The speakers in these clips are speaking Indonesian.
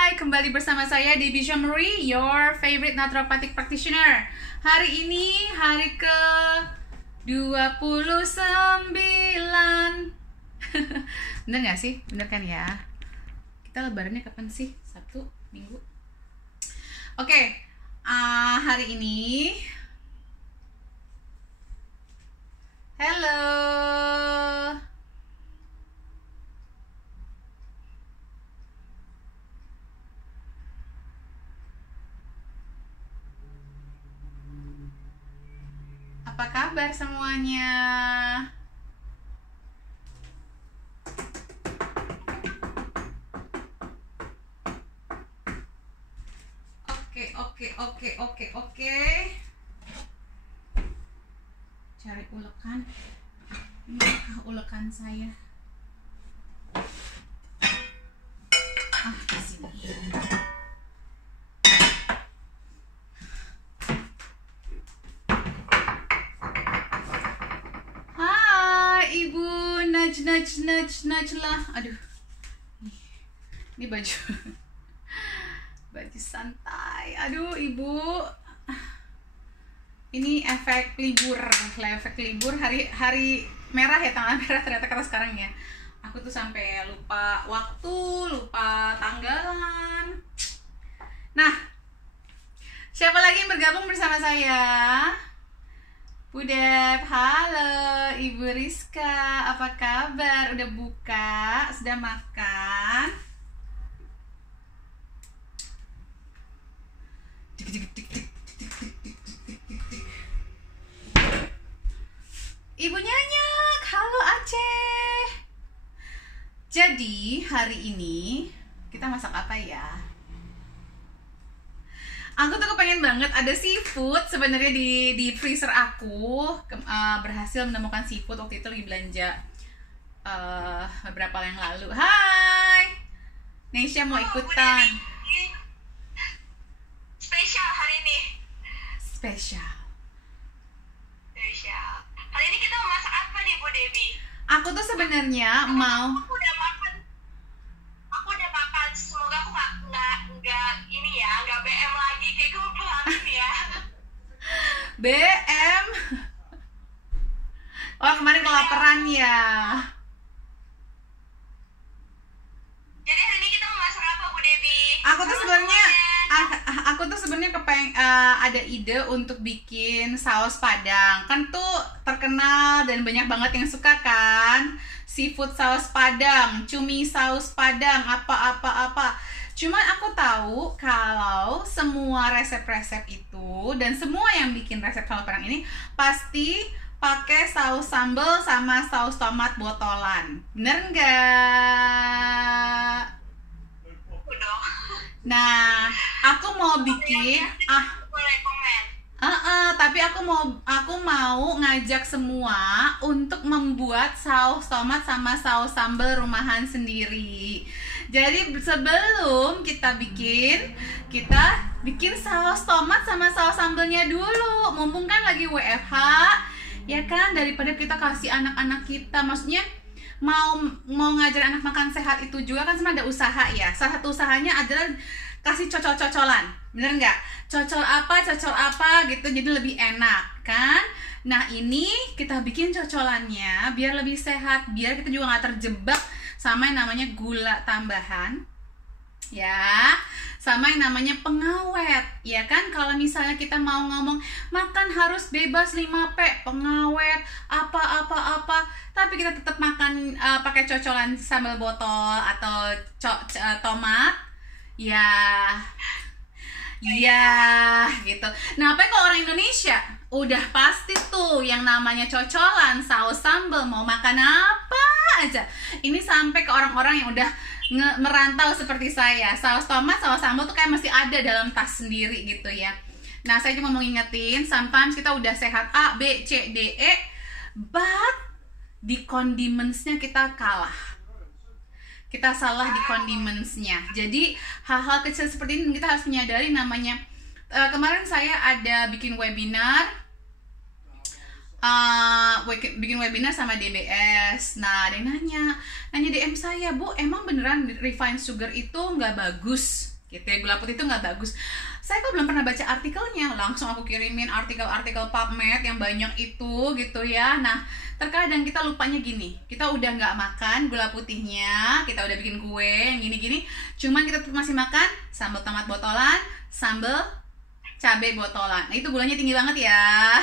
Hai, kembali bersama saya Debbie Jamuri, your favorite naturopathic practitioner. Hari ini hari ke 29. Bener gak sih? Bener kan ya? Kita lebarannya kapan sih? Sabtu? Minggu? Oke, hari ini Halo. Apa kabar semuanya? Oke. Cari ulekan. Ini ulekan saya. Di sini. Ibu, nudge lah. Aduh, ini baju baju santai. Aduh, ibu, ini efek libur hari merah ya, tanggal merah ternyata kata sekarang ya. Aku tuh sampai lupa waktu, lupa tanggalan. Nah, siapa lagi yang bergabung bersama saya? Bu Deb, halo. Ibu Rizka, apa kabar? Udah buka? Sudah makan? Ibu Nyanyak, halo Aceh. Jadi hari ini kita masak apa ya? Aku tuh kepengen banget ada seafood sebenarnya di freezer aku. Berhasil menemukan seafood waktu itu lagi belanja beberapa yang lalu. Hai, Nesha mau ikutan. Spesial hari ini. Spesial. Hari ini kita mau masak apa nih, Bu Debbie? Aku tuh sebenarnya mau. Aku udah makan. Semoga aku nggak ini ya, nggak BM lagi kayak kemarin ya. BM. Oh, kemarin kelaparan ya. Jadi hari ini kita mau masak apa, Bu Debbie? Aku tuh sebenarnya ada ide untuk bikin saus Padang. Kan tuh terkenal dan banyak banget yang suka kan. Seafood saus Padang, cumi saus Padang, apa. Cuman aku tahu kalau semua resep-resep itu dan semua yang bikin resep saus Padang ini pasti pakai saus sambal sama saus tomat botolan. Bener nggak? Dong. Nah, aku mau bikin boleh komen. tapi aku mau ngajak semua untuk membuat saus tomat sama saus sambal rumahan sendiri. Jadi sebelum kita bikin saus tomat sama saus sambalnya dulu. Mumpung kan lagi WFH, ya kan, daripada kita kasih anak-anak kita, maksudnya mau ngajar anak makan sehat itu juga kan sebenarnya ada usaha ya. Salah satu usahanya adalah kasih cocol-cocolan, bener nggak? Cocol apa gitu, jadi lebih enak kan? Nah, ini kita bikin cocolannya biar lebih sehat, biar kita juga nggak terjebak sama yang namanya gula tambahan, ya, sama yang namanya pengawet, ya kan? Kalau misalnya kita mau ngomong makan harus bebas 5P, pengawet, apa, tapi kita tetap makan pakai cocolan sambal botol atau tomat, ya gitu. Nah, apa kalau orang Indonesia udah pasti tuh yang namanya cocolan, saus sambal, mau makan apa aja. Ini sampai ke orang-orang yang udah merantau seperti saya. Saus tomat, saus sambal tuh kayak masih ada dalam tas sendiri gitu ya. Nah, saya cuma mau ngingetin, sometimes kita udah sehat A, B, C, D, E, but di condimentsnya kita kalah. Kita salah di condimentsnya. Jadi hal-hal kecil seperti ini kita harus menyadari namanya. Kemarin saya ada bikin webinar sama DBS. Nah, ada yang nanya DM saya, Bu, emang beneran refined sugar itu nggak bagus gitu ya. Gula putih itu nggak bagus. Saya kok belum pernah baca artikelnya, langsung aku kirimin artikel-artikel PubMed yang banyak itu gitu ya. Nah, terkadang kita lupanya gini, kita udah nggak makan gula putihnya, kita udah bikin kue yang gini-gini, cuman kita tetap masih makan sambal tomat botolan, sambal cabai botolan. Nah, itu gulanya tinggi banget ya.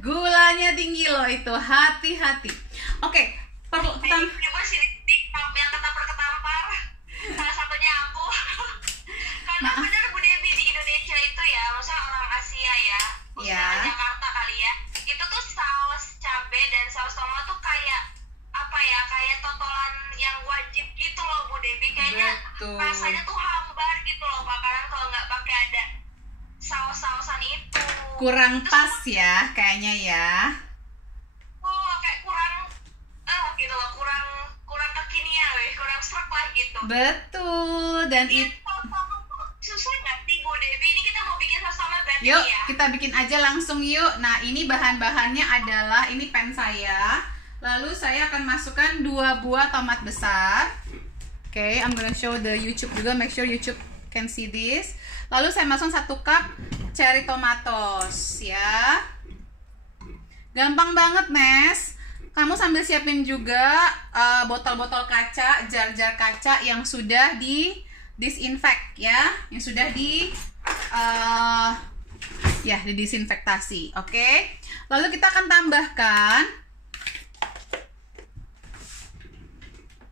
Gulanya tinggi loh itu, hati-hati. Oke, perlu Coba sih yang ketampar-ketampar. Salah satunya aku. Karena bener Bu Debi di Indonesia itu ya, maksudnya orang Asia ya, khususnya Jakarta kali ya. Itu tuh saus cabai dan saus tomat tuh kayak apa ya? Kayak totolan yang wajib gitu loh Bu Debi. Kayaknya rasanya tuh hambar gitu loh makanan kalau nggak pakai ada saus-sausan itu. Kurang pas ya kayaknya ya. Kayak kurang gitu loh, kurang kekinian weh, kurang serak lah gitu. Betul, dan itu susah nggak sih Bu Debi? Ini kita mau bikin saus tomat berarti yuk, ya? kita bikin aja langsung yuk. Nah, ini bahan-bahannya adalah, ini pan saya. Lalu saya akan masukkan 2 buah tomat besar. Oke, I'm gonna show the YouTube juga, make sure YouTube can see this. Lalu saya masukkan 1 cup cherry tomatoes ya. Gampang banget, Nes. Kamu sambil siapin juga botol-botol kaca, jar-jar kaca yang sudah di disinfect ya, yang sudah di didisinfektasi. Oke. Lalu kita akan tambahkan,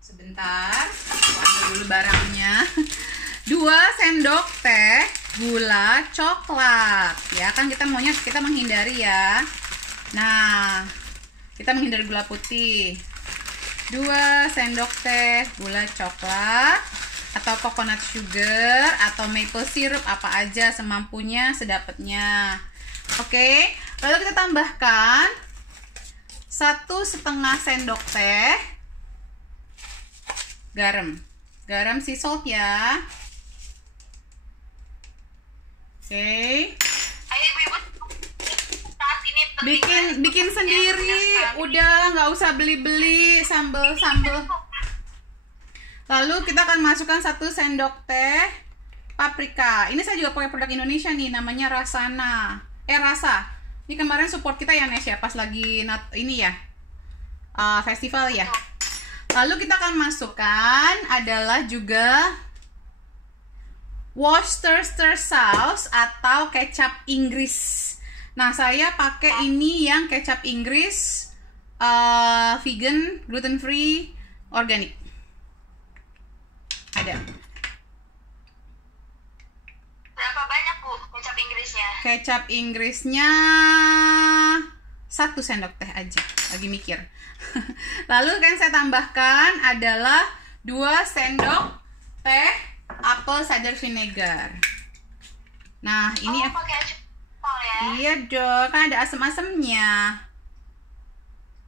sebentar, aku ambil dulu barangnya. 2 sendok teh gula coklat ya, kan kita maunya kita menghindari ya. Nah, kita menghindari gula putih. 2 sendok teh gula coklat atau coconut sugar atau maple syrup, apa aja semampunya, sedapatnya. Oke, lalu kita tambahkan 1,5 sendok teh garam sea salt ya. Oke. Ayo ibu-ibu, saat ini Bikin sendiri, udah nggak usah beli sambal. Lalu kita akan masukkan 1 sendok teh paprika. Ini saya juga pakai produk Indonesia nih, namanya Rasa. Ini kemarin support kita ya, Nes ya, pas lagi ini ya, festival ya. Lalu kita akan masukkan adalah juga Worcestershire sauce atau kecap Inggris. Nah, saya pakai ini yang kecap Inggris, vegan, gluten free, organik. Ada. berapa banyak Bu kecap Inggrisnya? Kecap Inggrisnya 1 sendok teh aja. Lagi mikir. Lalu kan saya tambahkan adalah 2 sendok teh apple cider vinegar. Nah, ini pakai apel ya? Iya dong, kan ada asam-asamnya.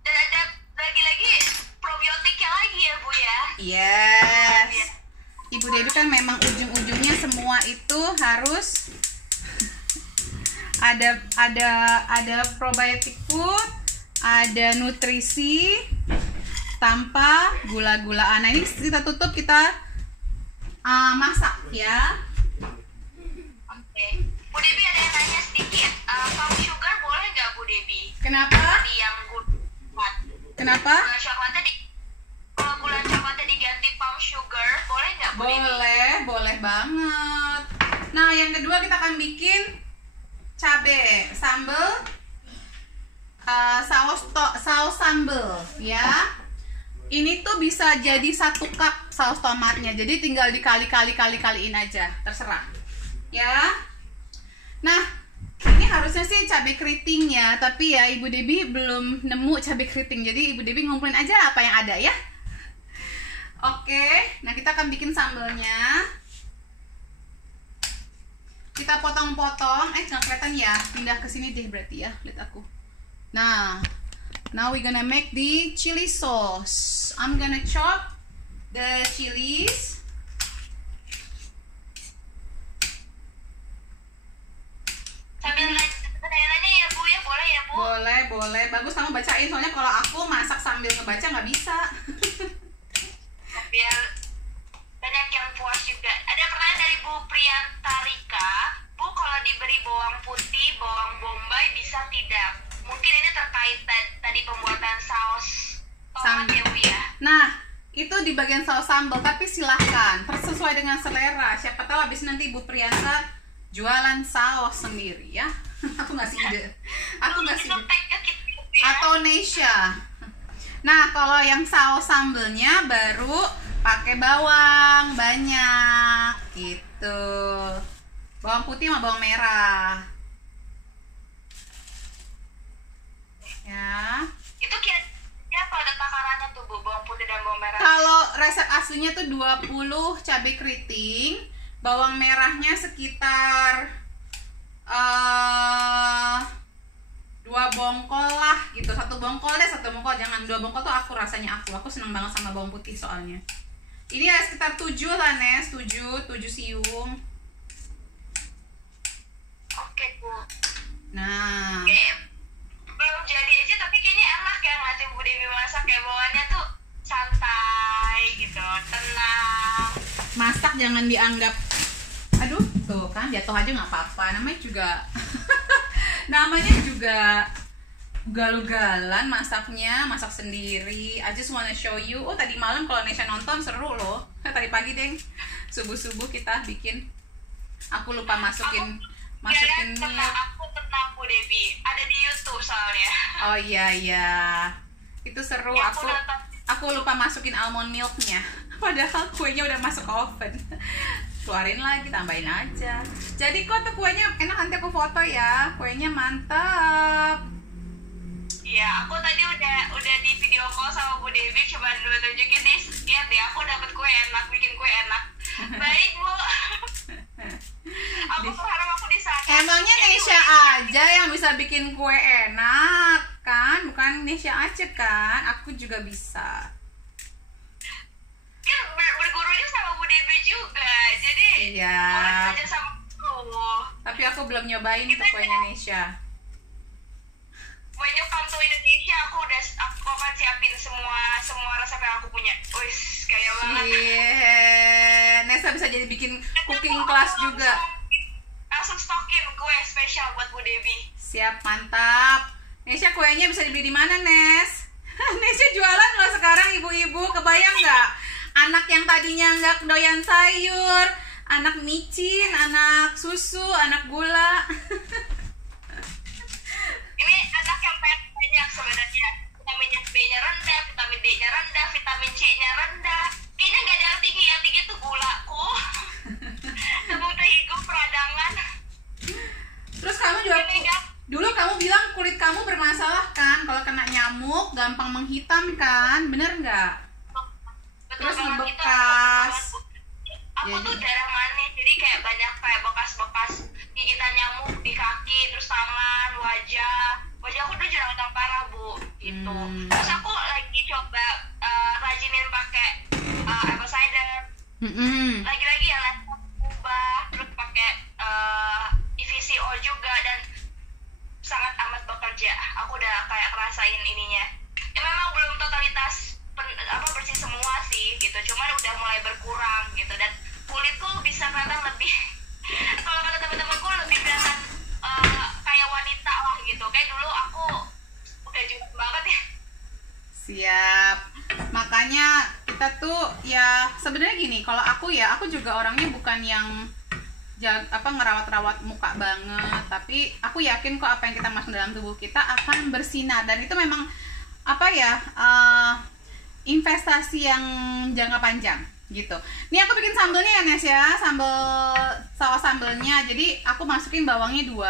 Dan ada lagi-lagi probiotiknya lagi ya Bu ya? Yes. Ibu Debbie kan memang ujung-ujungnya semua itu harus ada probiotic food, ada nutrisi tanpa gula-gulaan. Nah, ini kita tutup, kita masak ya. Oke. Bu Debbie ada yang nanya sedikit, palm sugar boleh nggak Bu Debbie? Kenapa? Di yang gula. Kenapa? Kalau gula coklatnya diganti palm sugar, boleh nggak Bu Debbie? Boleh banget. Nah, yang kedua kita akan bikin cabe sambal, saus sambal ya. Ini tuh bisa jadi 1 cup saus tomatnya, jadi tinggal dikaliin aja, terserah ya. Nah, ini harusnya sih cabai keriting ya, tapi ya Ibu Debbie belum nemu cabai keriting, jadi Ibu Debbie ngumpulin aja apa yang ada ya. Oke, nah kita akan bikin sambalnya. Kita potong-potong, nggak kelihatan ya, pindah ke sini deh berarti ya, lihat aku. Nah, now we gonna make the chili sauce. I'm gonna chop the chilies. Sambil nanya ya Bu ya, boleh ya Bu? Boleh. Bagus kamu bacain, soalnya kalau aku masak sambil ngebaca nggak bisa. Biar banyak yang puas juga. Ada pertanyaan dari Bu bagian saus sambal, tapi silahkan sesuai dengan selera. Siapa tahu abis nanti Ibu Priyansa jualan saus sendiri ya. Aku ngasih ide. Atau Nesya. Nah, kalau yang saus sambelnya baru pakai bawang banyak gitu. Bawang putih sama bawang merah. Ya. Itu kira-kira apa ada takarannya tuh Bu, bawang putih dan bawang merah? Kalau resep aslinya tuh 20 cabai keriting, bawang merahnya sekitar 2 bongkol lah gitu. 1 bongkol deh, 1 bongkol, jangan 2 bongkol tuh aku rasanya aku seneng banget sama bawang putih soalnya. Ini ya sekitar 7 lah Nes, 7 siung. Oke Bu. Nah, belum jadi aja tapi kayaknya enak ya ngeliatin Bu Dewi masak, kayak bawaannya tuh santai gitu, tenang. masak jangan dianggap aduh tuh kan jatuh aja nggak apa-apa, namanya juga ugal-ugalan masaknya, masak sendiri. I just wanna show you. Oh tadi malam kalau Nesya nonton seru loh. Tadi pagi deng, subuh kita bikin. Aku lupa masukin tenang, aku tenang Bu Dewi, ada di YouTube soalnya. Oh iya itu seru. Ya, aku lupa masukin almond milknya, padahal kuenya udah masuk oven. Keluarin lagi, tambahin aja. Jadi kok tuh kuenya enak, nanti aku foto ya. Kuenya mantap. Iya, aku tadi udah di video call sama Bu Dewi, coba dulu tunjukin nih. Lihat deh, aku dapat kue enak, bikin kue enak. Baik Bu. Aku berharap aku di sana. Emangnya Nesya aja yang bisa bikin kue enak kan? Bukan Nesya aja kan? Aku juga bisa. Kan bergurunya sama Bu Dewi juga, jadi iya. Belajar sama guru. Tapi aku belum nyobain tuh kuenya Nesya. When you come to Indonesia, aku akan siapin semua resep yang aku punya. Wis, kaya banget. Iya, Nesa bisa jadi bikin cooking class juga. Langsung stokin kue spesial buat Bu Dewi. Siap, mantap. Nesya kuenya bisa dibeli di mana, Nes? Nesya jualan loh sekarang, ibu-ibu. Kebayang nggak? Anak yang tadinya nggak doyan sayur, anak micin, anak susu, anak gula. Ini anak yang banyak sebenarnya. Vitamin B-nya rendah, vitamin D-nya rendah, vitamin C-nya rendah. Kayaknya nggak ada yang tinggi tuh gulaku. Tepung terigu peradangan. Terus kamu juga dulu kamu bilang kulit kamu bermasalah kan? Kalau kena nyamuk gampang menghitam kan? Bener nggak? Terus bekas. Aku tuh darah manis, jadi kayak banyak kayak bekas-bekas gigitan nyamuk di kaki, terus tangan, wajah aku tuh jerawatan parah Bu, gitu. Terus aku lagi coba rajinin pakai apple cider, lagi-lagi ya laptop ubah, terus pakai EVCO juga, dan sangat amat bekerja. Aku udah kayak ngerasain ininya. Ya memang belum totalitas bersih semua sih, gitu. Cuman udah mulai berkurang gitu, dan kulitku bisa kelihatan lebih kalau kata teman-temanku lebih kelihatan kayak wanita lah gitu. Kayak dulu aku udah jutek banget ya. Siap. Makanya kita tuh ya sebenarnya gini, kalau aku juga orangnya bukan yang ngerawat-rawat muka banget, tapi aku yakin kok apa yang kita masuk dalam tubuh kita akan bersinar, dan itu memang investasi yang jangka panjang gitu. Ini aku bikin sambelnya ya Nes ya, saus sambelnya. Jadi aku masukin bawangnya 2,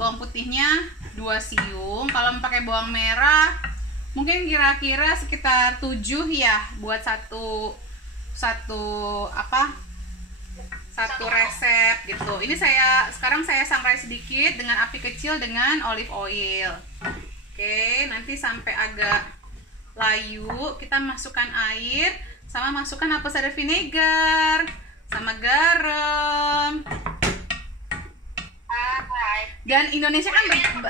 bawang putihnya 2 siung. Kalau pakai bawang merah mungkin kira-kira sekitar 7 ya, buat satu resep gitu. Ini sekarang saya sangrai sedikit dengan api kecil dengan olive oil. Oke, nanti sampai agak layu kita masukkan air, sama masukkan apple cider vinegar sama garam. Dan Indonesia kan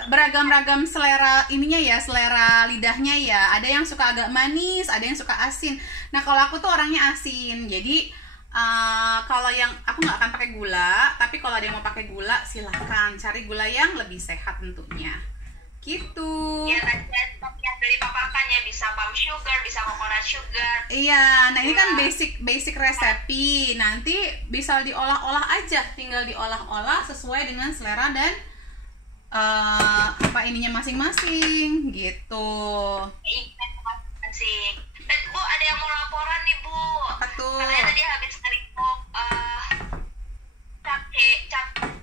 beragam-ragam selera ininya ya, selera lidahnya ya. Ada yang suka agak manis, ada yang suka asin. Nah kalau aku tuh orangnya asin, jadi kalau yang aku nggak akan pakai gula, tapi kalau ada yang mau pakai gula silahkan cari gula yang lebih sehat tentunya. gitu. Ya tadi yang dari papakan ya, bisa palm sugar, bisa coconut sugar. Iya, nah ini kan basic resepi. Nanti bisa diolah-olah aja, tinggal diolah-olah sesuai dengan selera dan apa ininya masing-masing gitu. Iya, masing. Dan Bu, ada yang mau laporan nih Bu. Apa tuh? Katanya tadi habis ngerikok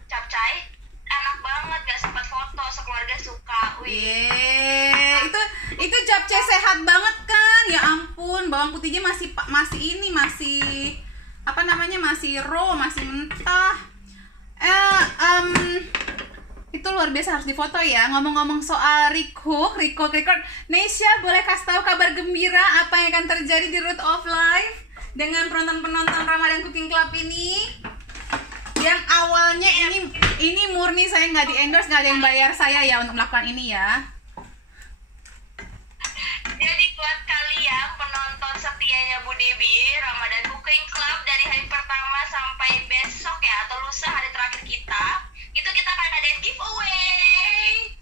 capcay, enak banget, gak sempat foto, sekeluarga suka. Wih, itu japchae sehat banget kan? Ya ampun, bawang putihnya masih apa namanya, masih raw, masih mentah. Itu luar biasa, harus difoto ya. Ngomong-ngomong soal Recook, Nesya boleh kasih tahu kabar gembira apa yang akan terjadi di Root of Life dengan penonton-penonton Ramadan Cooking Club ini? Yang awalnya ini murni saya nggak di-endorse, nggak ada yang bayar saya ya untuk melakukan ini ya. Jadi buat kalian penonton setianya Bu Debbie, Ramadan Cooking Club dari hari pertama sampai besok ya, atau lusa hari terakhir kita, itu kita akan ada giveaway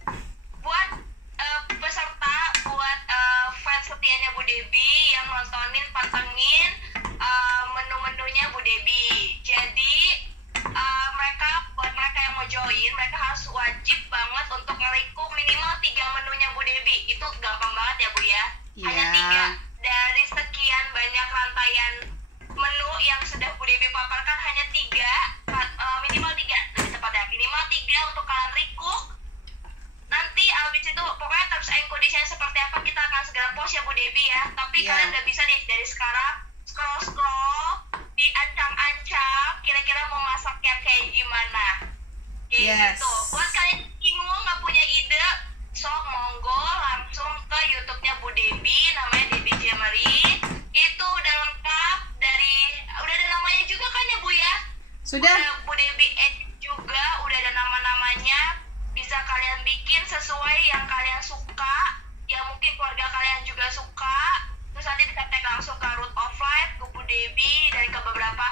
buat peserta, buat fans setianya Bu Debbie yang nontonin, pantengin menu-menunya Bu Debbie. Jadi buat mereka yang mau join, mereka harus wajib banget untuk nge-recook minimal 3 menunya Bu Debbie. Itu gampang banget ya Bu ya. Hanya 3 dari sekian banyak rantaian menu yang sudah Bu Debbie paparkan, hanya 3, minimal 3 lebih tepatnya, minimal 3 untuk kalian recook. Nanti abis itu pokoknya terms and condition seperti apa kita akan segera post ya Bu Debbie ya. Tapi kalian udah bisa nih dari sekarang scroll diancam-ancam kira-kira mau masak yang kayak gimana. Kayak gitu. Buat kalian bingung nggak punya ide, sok monggo langsung ke YouTube-nya Bu Debbie, namanya Debbie Jemery. Itu udah lengkap, udah ada namanya juga kan ya Bu ya? Sudah. Udah Bu Debbie juga udah ada nama-namanya. Bisa kalian bikin sesuai yang kalian suka, yang mungkin keluarga kalian juga suka. Terus nanti bisa tag langsung ke Root of Life, ke Bu Debbie, dan ke beberapa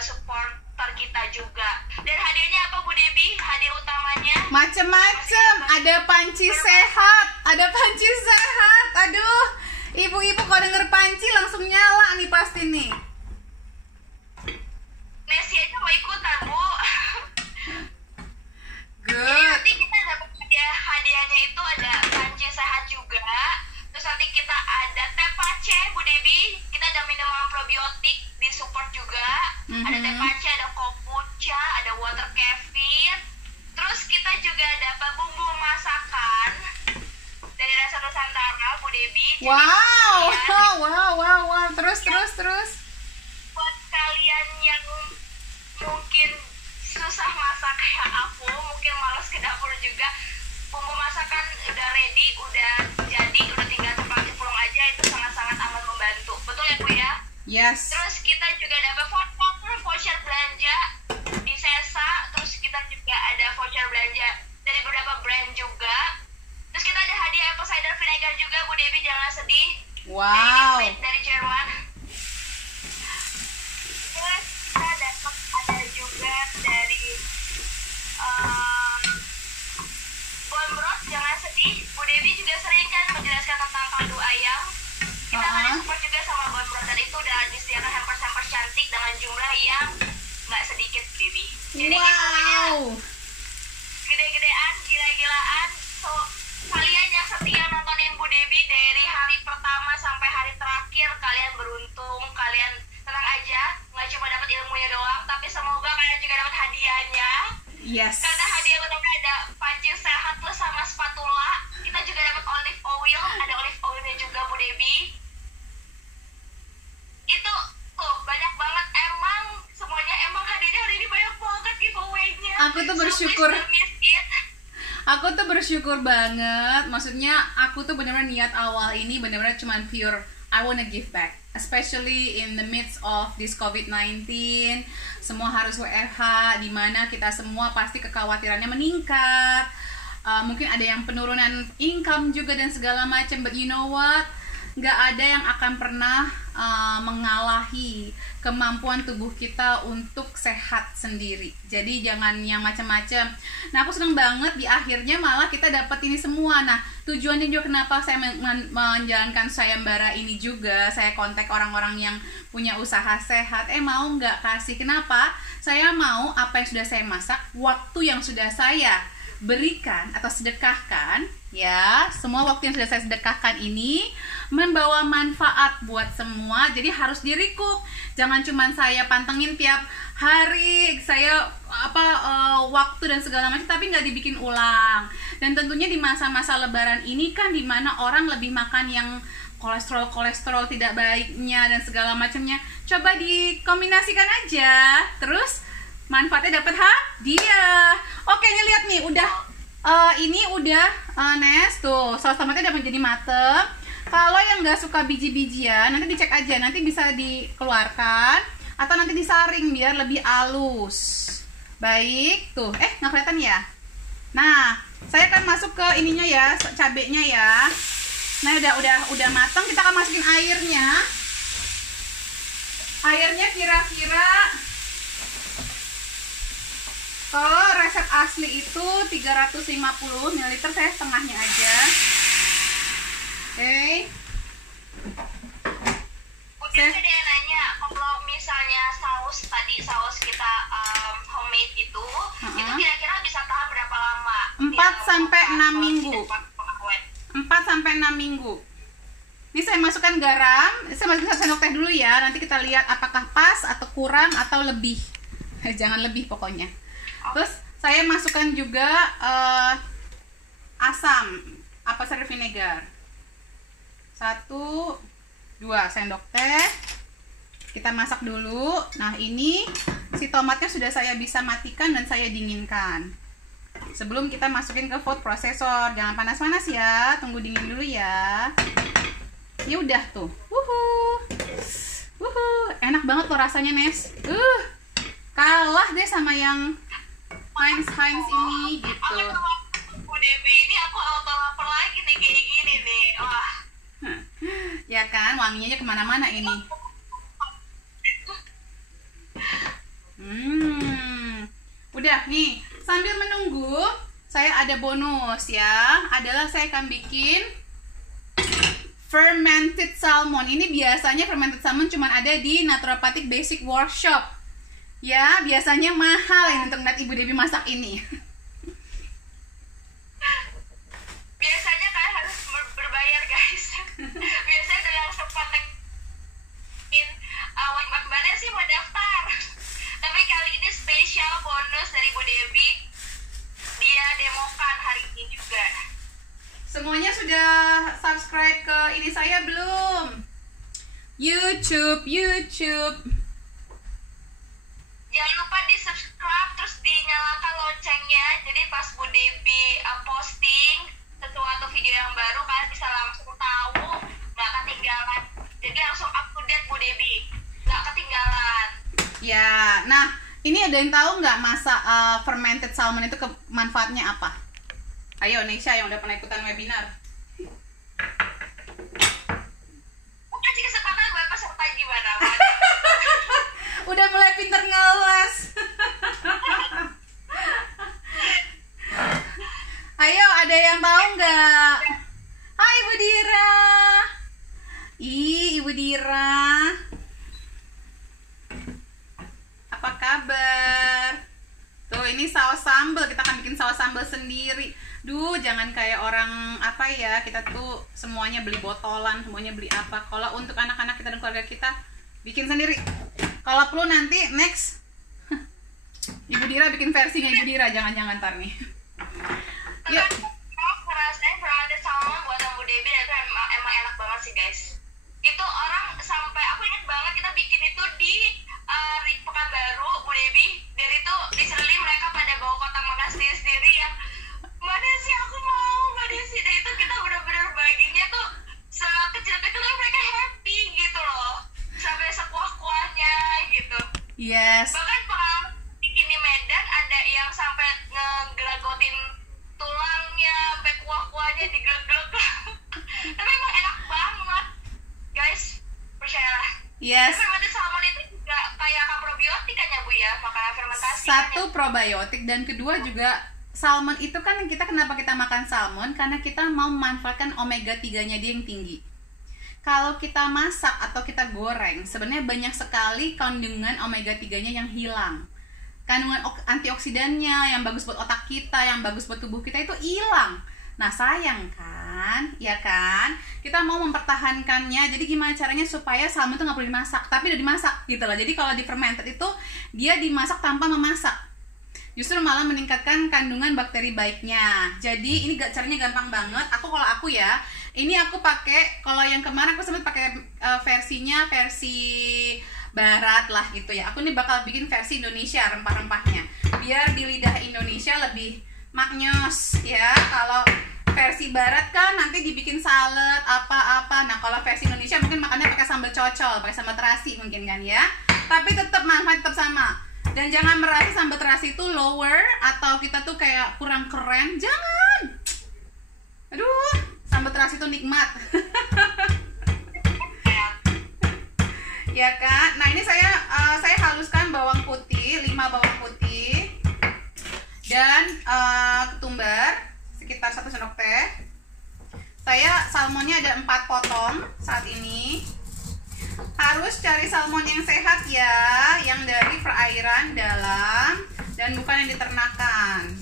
supporter kita juga. Dan hadiahnya apa Bu Debbie? Hadiah utamanya macem-macem. Ada panci sehat. Aduh, ibu-ibu kalau denger panci langsung nyala nih pasti nih. Nesya aja mau ikutan Bu. Good. Jadi nanti kita dapat hadiahnya itu ada panci sehat juga. Terus nanti kita ada teh pace Bu Debbie. Kita ada minuman probiotik di support juga. Ada teh pace, ada kombucha, ada water kefir. Terus kita juga dapat bumbu masakan dari Rasa Nusantara Bu Debbie. Wow. Terus. Buat kalian yang mungkin susah masak kayak aku, mungkin malas ke dapur juga, bumbu masakan udah ready, udah jadi, udah tinggal cepat pulang aja. Itu sangat-sangat amat membantu. Betul ya Bu ya? Yes. Terus kita juga dapat voucher belanja di Sesa. Terus kita juga ada voucher belanja dari beberapa brand juga. Terus kita ada hadiah apple cider vinegar juga Bu Debbie, jangan sedih. Wow. Dari Jerman. Terus kita dapat ada juga dari bone broth, jangan sedih. Bu Debbie juga sering kan menjelaskan tentang kaldu ayam. Kita akan support juga sama bone broth, dan itu udah disediakan hampers cantik dengan jumlah yang nggak sedikit Bu Debbie. Jadi wow. Gede-gedean, gila-gilaan. So, kalian yang setia nontonin Bu Debbie dari hari pertama sampai hari terakhir, kalian beruntung. Kalian tenang aja, nggak cuma dapat ilmunya doang, tapi semoga kalian juga dapat hadiahnya. Yes. Karena hadiah utamanya ada panci sehat plus sama spatula. Kita juga dapat olive oil, ada olive oilnya juga Bu Debbie. Itu tuh banyak banget, emang semuanya hadiahnya hari ini banyak banget giveaway-nya. Aku tuh bersyukur. Aku tuh bersyukur banget. Maksudnya aku tuh benar-benar niat awal ini benar-benar cuman pure I wanna give back, especially in the midst of this COVID-19. Semua harus WFH, dimana kita semua pasti kekhawatirannya meningkat. Mungkin ada yang penurunan income juga dan segala macam. But you know what? Nggak ada yang akan pernah mengalahi kemampuan tubuh kita untuk sehat sendiri. Jadi jangan yang macam-macam. Nah, aku senang banget di akhirnya malah kita dapat ini semua. Nah, tujuannya juga kenapa saya menjalankan sayembara ini juga, saya kontak orang-orang yang punya usaha sehat, mau nggak kasih. Kenapa? Saya mau apa yang sudah saya masak, waktu yang sudah saya berikan atau sedekahkan, ya, semua waktu yang sudah saya sedekahkan ini membawa manfaat buat semua. Jadi harus di-recook. Jangan cuma saya pantengin tiap hari saya waktu dan segala macam, tapi nggak dibikin ulang. Dan tentunya di masa-masa lebaran ini kan dimana orang lebih makan yang kolesterol tidak baiknya dan segala macamnya. Coba dikombinasikan aja, terus manfaatnya dapat hadiah. Oke, ini lihat nih, udah ini udah Nes tuh, saus tomatnya udah menjadi mateng. Kalau yang nggak suka biji-bijian, nanti dicek aja, nanti bisa dikeluarkan atau nanti disaring biar lebih halus. Baik, tuh, nggak kelihatan ya? Nah, saya akan masuk ke ininya ya, cabenya ya. Nah, udah matang, kita akan masukin airnya. Airnya kira-kira kalau resep asli itu 350 ml, saya setengahnya aja. Oke. Udah deh nanya, kalau misalnya saus kita homemade itu kira-kira bisa tahan berapa lama? 4 sampai 6 minggu. 4 sampai 6 minggu. Ini saya masukkan garam, saya masukkan 1 sendok teh dulu ya. Nanti kita lihat apakah pas atau kurang atau lebih. Jangan lebih pokoknya. Terus saya masukkan juga asam, apple cider vinegar. 1, 2 sendok teh. Kita masak dulu. Nah, ini si tomatnya sudah saya bisa matikan dan saya dinginkan. Sebelum kita masukin ke food processor, jangan panas-panas ya, tunggu dingin dulu ya. Ya udah tuh. Enak banget loh rasanya, Nes. Kalah deh sama yang Heinz ini gitu. Bu Devi, ini aku auto lapar lagi nih kayak gini nih. Wah. Ya kan, wanginya kemana-mana ini. Udah nih, sambil menunggu saya ada bonus ya. Adalah saya akan bikin fermented salmon. Ini biasanya fermented salmon cuma ada di Naturopathic Basic Workshop. Ya, biasanya mahal ini untuk ngeliat Ibu Debbie masak ini. Biasanya kalian harus berbayar, guys. Biasanya udah langsung kontakin Mbak sih mau daftar. Tapi kali ini spesial bonus dari Bu Debbie. Dia demokan hari ini juga. Semuanya sudah subscribe ke ini saya belum? YouTube. Jangan lupa di subscribe, terus dinyalakan loncengnya. Jadi pas Bu Debbie posting sesuatu video yang baru, kalian bisa langsung tahu, nggak ketinggalan. Jadi langsung up to date Bu Debbie, nggak ketinggalan. Ya, nah ini ada yang tahu nggak masak fermented salmon itu manfaatnya apa? Ayo Nesha yang udah pernah ikutan webinar. Kasih kesempatan buat peserta gimana? Udah mulai pinter ngeles. Ayo, ada yang tahu nggak? Hai Ibu Dira. Ibu Dira. Apa kabar? Tuh, ini saus sambal. Kita akan bikin saus sambal sendiri. Duh, jangan kayak orang apa ya, kita tuh semuanya beli botolan, semuanya beli apa. Kalau untuk anak-anak kita dan keluarga kita, bikin sendiri. Kalau perlu nanti next Ibu Dira bikin versinya Ibu Dira, jangan-jangan ntar nih. Yuk. Rasanya fermented salmon buatan Bu Debbie itu emang enak banget sih, guys. Itu orang sampai, aku ingat banget kita bikin itu di Pekanbaru, Bu Debbie. Dan itu literally mereka pada bawa kotak makan sendiri yang Mbak Desi aku mau, Mbak Desi. Dan itu kita benar-benar baginya tuh sekecil-kecil tuh mereka happy gitu loh. Sampai sekuah-kuahnya gitu. Yes. Bahkan pengalaman bikin di Medan ada yang sampai ngegelagotin tulangnya, sampai kuah-kuahnya digeleg-geleg. Tapi emang enak banget, guys. percayalah. Yes. Fermented salmon itu juga kayak probiotik kan ya Bu ya, makanan fermentasi. Satu kan, ya? probiotik, dan kedua juga salmon itu kan kenapa kita makan salmon? Karena kita mau memanfaatkan omega 3-nya dia yang tinggi. Kalau kita masak atau kita goreng, sebenarnya banyak sekali kandungan omega 3-nya yang hilang. Kandungan antioksidannya yang bagus buat otak kita, yang bagus buat tubuh kita itu hilang. Nah, sayang kan? Ya kan? Kita mau mempertahankannya. Jadi gimana caranya supaya salmon itu nggak perlu dimasak, tapi udah dimasak gitu loh. Jadi kalau di fermented itu dia dimasak tanpa memasak. Justru malah meningkatkan kandungan bakteri baiknya. Jadi ini caranya gampang banget. Kalau aku ya, ini aku pakai, kalau yang kemarin aku sempat pakai versi barat lah gitu ya. Aku nih bakal bikin versi Indonesia rempah-rempahnya. Biar di lidah Indonesia lebih maknyos ya. Kalau versi barat kan nanti dibikin salad apa-apa. Nah, kalau versi Indonesia mungkin makannya pakai sambal cocol, pakai sambal terasi mungkin kan ya. Tapi tetap manfaat tetap sama. Dan jangan merasa sambal terasi itu lower atau kita tuh kayak kurang keren. Jangan. Aduh, sambal terasi itu nikmat. Ya kan? Nah, ini saya haluskan bawang putih, 5 bawang putih. Dan ketumbar sekitar 1 sendok teh. Saya salmonnya ada 4 potong saat ini. Harus cari salmon yang sehat ya, yang dari perairan dalam dan bukan yang diternakan.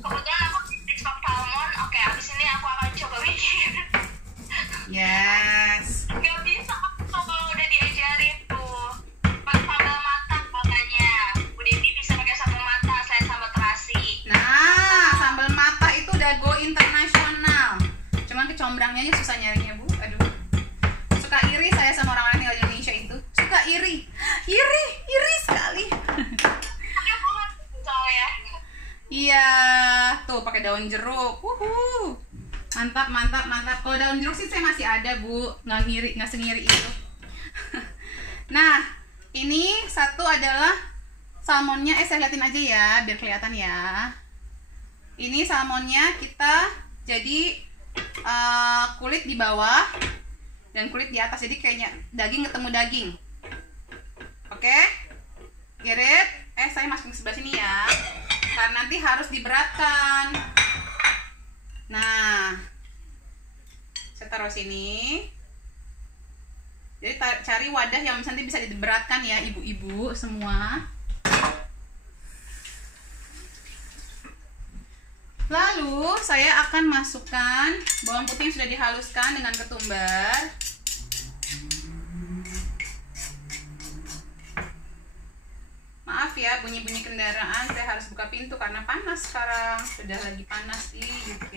Kebetulan aku TikTok salmon. Oke, abis ini aku akan coba bikin. Yes. Gak bisa tuh kalau udah diajarin tuh. Pakai sambal matah katanya. Bu Devi bisa pakai sambal matah selain sambal terasi. Nah, sambal matah itu udah go internasional. Cuman kecombrangnya aja susah nyarinya, Bu. Aduh. Suka iri saya sama orang-orang tinggal di Indonesia itu. Suka iri sekali. Soalnya. Iya, tuh pakai daun jeruk. Mantap. Kalau daun jeruk sih saya masih ada, Bu. Nggak sengiri itu. Nah, ini satu adalah salmonnya. Saya liatin aja ya, biar kelihatan ya. Ini salmonnya kita jadi kulit di bawah dan kulit di atas, jadi kayaknya daging ketemu daging. Oke, get it? Saya masukin sebelah sini ya, karena nanti harus diberatkan. Nah, saya taruh sini. Jadi cari wadah yang nanti bisa diberatkan ya, ibu-ibu semua. Lalu saya akan masukkan bawang putih yang sudah dihaluskan dengan ketumbar. Maaf ya, bunyi-bunyi kendaraan, saya harus buka pintu karena panas sekarang. Sudah lagi panas di UK.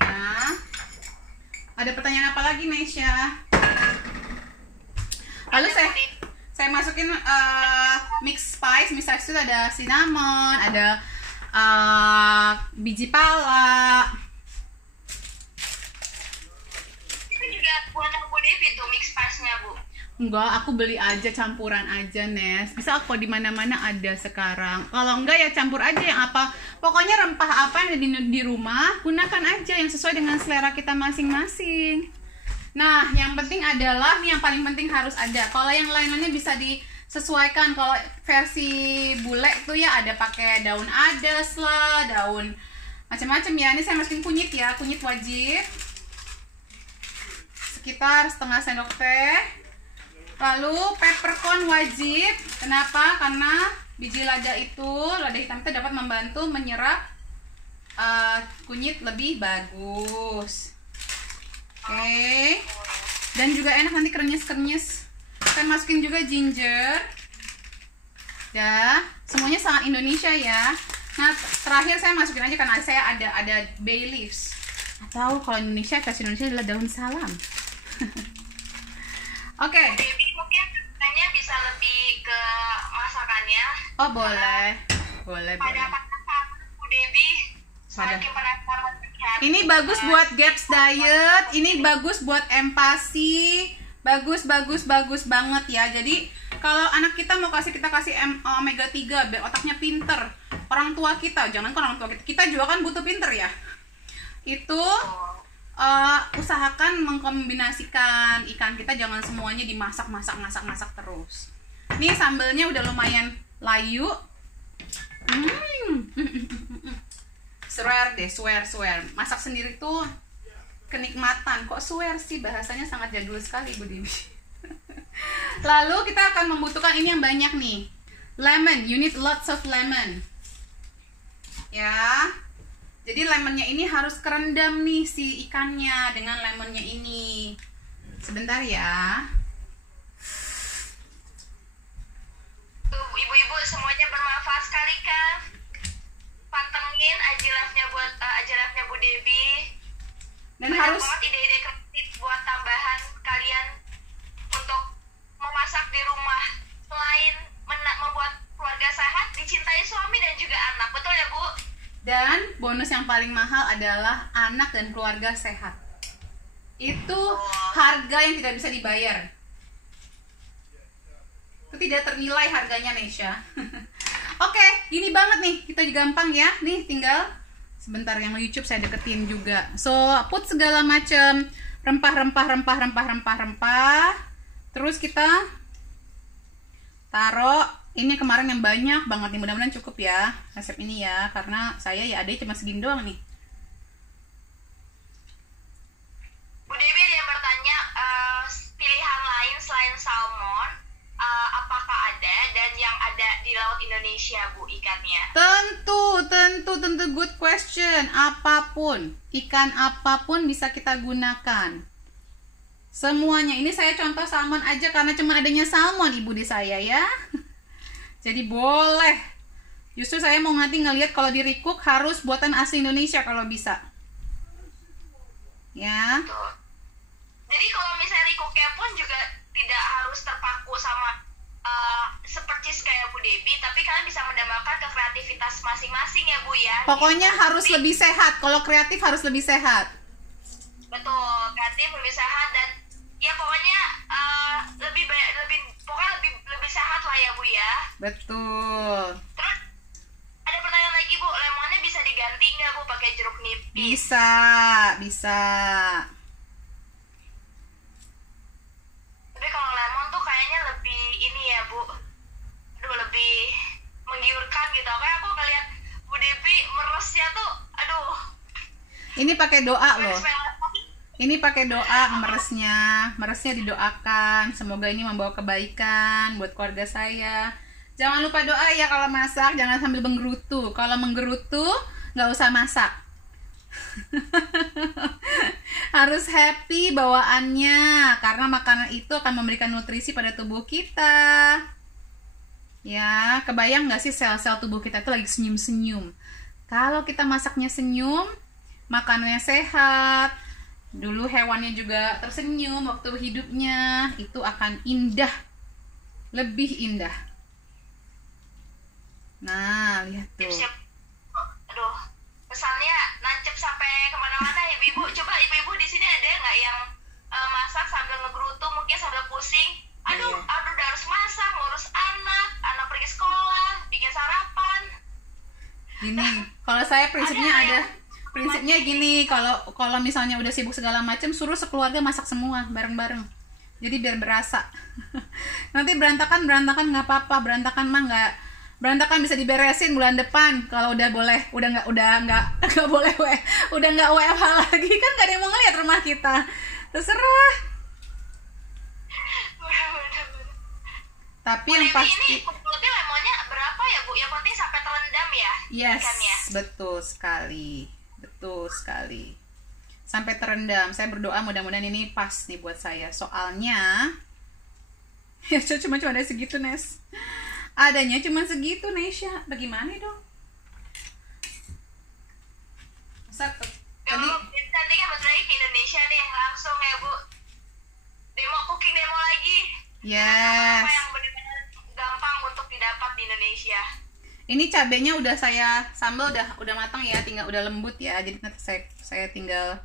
Nah, ada pertanyaan apa lagi, Nesya? Lalu saya masukin mix spice itu ada cinnamon, ada biji pala. Itu juga buatan Bu Devi tuh mix spice-nya, Bu. Enggak, aku beli aja, campuran aja, Nes. Bisa aku di mana-mana ada sekarang. Kalau enggak ya campur aja yang apa. Pokoknya rempah apa yang ada di rumah, gunakan aja yang sesuai dengan selera kita masing-masing. Nah, yang penting adalah nih, yang paling penting harus ada. Kalau yang lain-lainnya bisa disesuaikan. Kalau versi bule tuh ya ada pakai daun adas lah, daun macam-macam ya. Ini saya masukin kunyit ya, kunyit wajib. Sekitar setengah sendok teh. Lalu peppercorn wajib. Kenapa? Karena biji lada hitam itu dapat membantu menyerap kunyit lebih bagus. Oke. Dan juga enak nanti krenyes-krenyes. Saya masukin juga ginger. Ya, semuanya sangat Indonesia ya. Nah, terakhir saya masukin aja karena saya ada bay leaves. Atau kalau Indonesia, versi Indonesia adalah daun salam. Oke. Devi mungkin tanya bisa lebih ke masakannya. Oh, boleh. Boleh. Pada Bu Devi, semakin penasaran. Ini bagus buat gaps diet, ini bagus buat empati, bagus banget ya. Jadi kalau anak kita mau kita kasih omega 3 biar otaknya pinter. Orang tua kita, jangan kan orang tua kita juga kan butuh pinter ya. itu usahakan mengkombinasikan ikan kita, jangan semuanya dimasak terus. Ini sambelnya udah lumayan layu. Swear. Masak sendiri tuh kenikmatan. Kok swear sih, bahasanya sangat jadul sekali Bu Dewi. Lalu kita akan membutuhkan ini yang banyak nih. Lemon, you need lots of lemon. Ya. Jadi lemonnya ini harus kerendam nih si ikannya dengan lemonnya ini. Sebentar ya. Tuh, ibu-ibu semuanya bermanfaat sekali kan. Pantengin ajarannya Bu Dewi. Dan banyak harus banget ide-ide kreatif buat tambahan kalian untuk memasak di rumah. Selain membuat keluarga sehat, dicintai suami dan juga anak. Betul ya, Bu? Dan bonus yang paling mahal adalah anak dan keluarga sehat. Itu harga yang tidak bisa dibayar. Itu tidak ternilai harganya, Nesha. Oke, gini banget nih. Kita juga gampang ya. Nih tinggal sebentar, yang YouTube saya deketin juga. So, put segala macam rempah. Terus kita taruh. Ini kemarin yang banyak banget nih, mudah-mudahan cukup ya resep ini ya, karena saya ya adanya cuma segini doang nih. Bu Dewi ada yang bertanya, pilihan lain selain salmon, apakah ada, dan yang ada di laut Indonesia, Bu, ikannya? Tentu good question. Apapun, ikan apapun bisa kita gunakan. Semuanya. Ini saya contoh salmon aja karena cuma adanya salmon ibu di saya ya. Jadi boleh. Justru saya mau nanti ngelihat kalau di recook harus buatan asli Indonesia kalau bisa. Ya. Betul. Jadi kalau misalnya recooknya pun juga tidak harus terpaku sama seperti kayak Bu Dewi, tapi kalian bisa mendambakan ke kreativitas masing-masing ya Bu ya. Pokoknya harus lebih sehat. Kalau kreatif harus lebih sehat. Betul, kreatif lebih sehat dan ya pokoknya lebih sehat lah ya Bu ya. Betul. Terus ada pertanyaan lagi Bu, lemonnya bisa diganti nggak Bu pakai jeruk nipis? Bisa. Tapi kalau lemon tuh kayaknya lebih ini ya Bu, lebih menggiurkan gitu. Kayak aku ngeliat Bu Devi meresnya tuh, aduh. Ini pakai doa loh. Ini pakai doa meresnya didoakan. Semoga ini membawa kebaikan buat keluarga saya. Jangan lupa doa ya kalau masak, jangan sambil menggerutu. Kalau menggerutu nggak usah masak. Harus happy bawaannya, karena makanan itu akan memberikan nutrisi pada tubuh kita. Ya, kebayang nggak sih sel-sel tubuh kita itu lagi senyum-senyum. Kalau kita masaknya senyum, makanannya sehat. Dulu hewannya juga tersenyum waktu hidupnya, itu akan indah, lebih indah. Nah, lihat tuh. Aduh, pesannya nancep sampai kemana-mana ibu-ibu. Coba ibu-ibu di sini ada nggak yang masak sambil ngegerutu, mungkin sambil pusing? Aduh, udah harus masak, ngurus anak pergi sekolah, bikin sarapan. Gini, kalau saya prinsipnya gini, kalau misalnya udah sibuk segala macam, suruh sekeluarga masak semua bareng-bareng. Jadi biar berasa. Nanti berantakan nggak apa-apa, berantakan bisa diberesin bulan depan kalau udah boleh, udah nggak boleh udah nggak WFH lagi, kan nggak ada yang mau ngeliat rumah kita. Terserah. Tapi yang pasti. Ini kulitnya lemonnya berapa ya Bu? Yang penting sampai terendam ya. Yes, ikannya. Betul sekali. Sampai terendam. Saya berdoa mudah-mudahan ini pas nih buat saya. Soalnya ya cuma ada segitu, Nes. Adanya cuma segitu, Nesha. Bagaimana dong? Tadi kan bentar lagi ke Indonesia deh, langsung ya Bu. Cooking demo lagi. Yes. Apa yang benar-benar gampang untuk didapat di Indonesia. Ini cabenya udah saya sambal, udah matang ya, tinggal udah lembut ya. Jadi nanti saya tinggal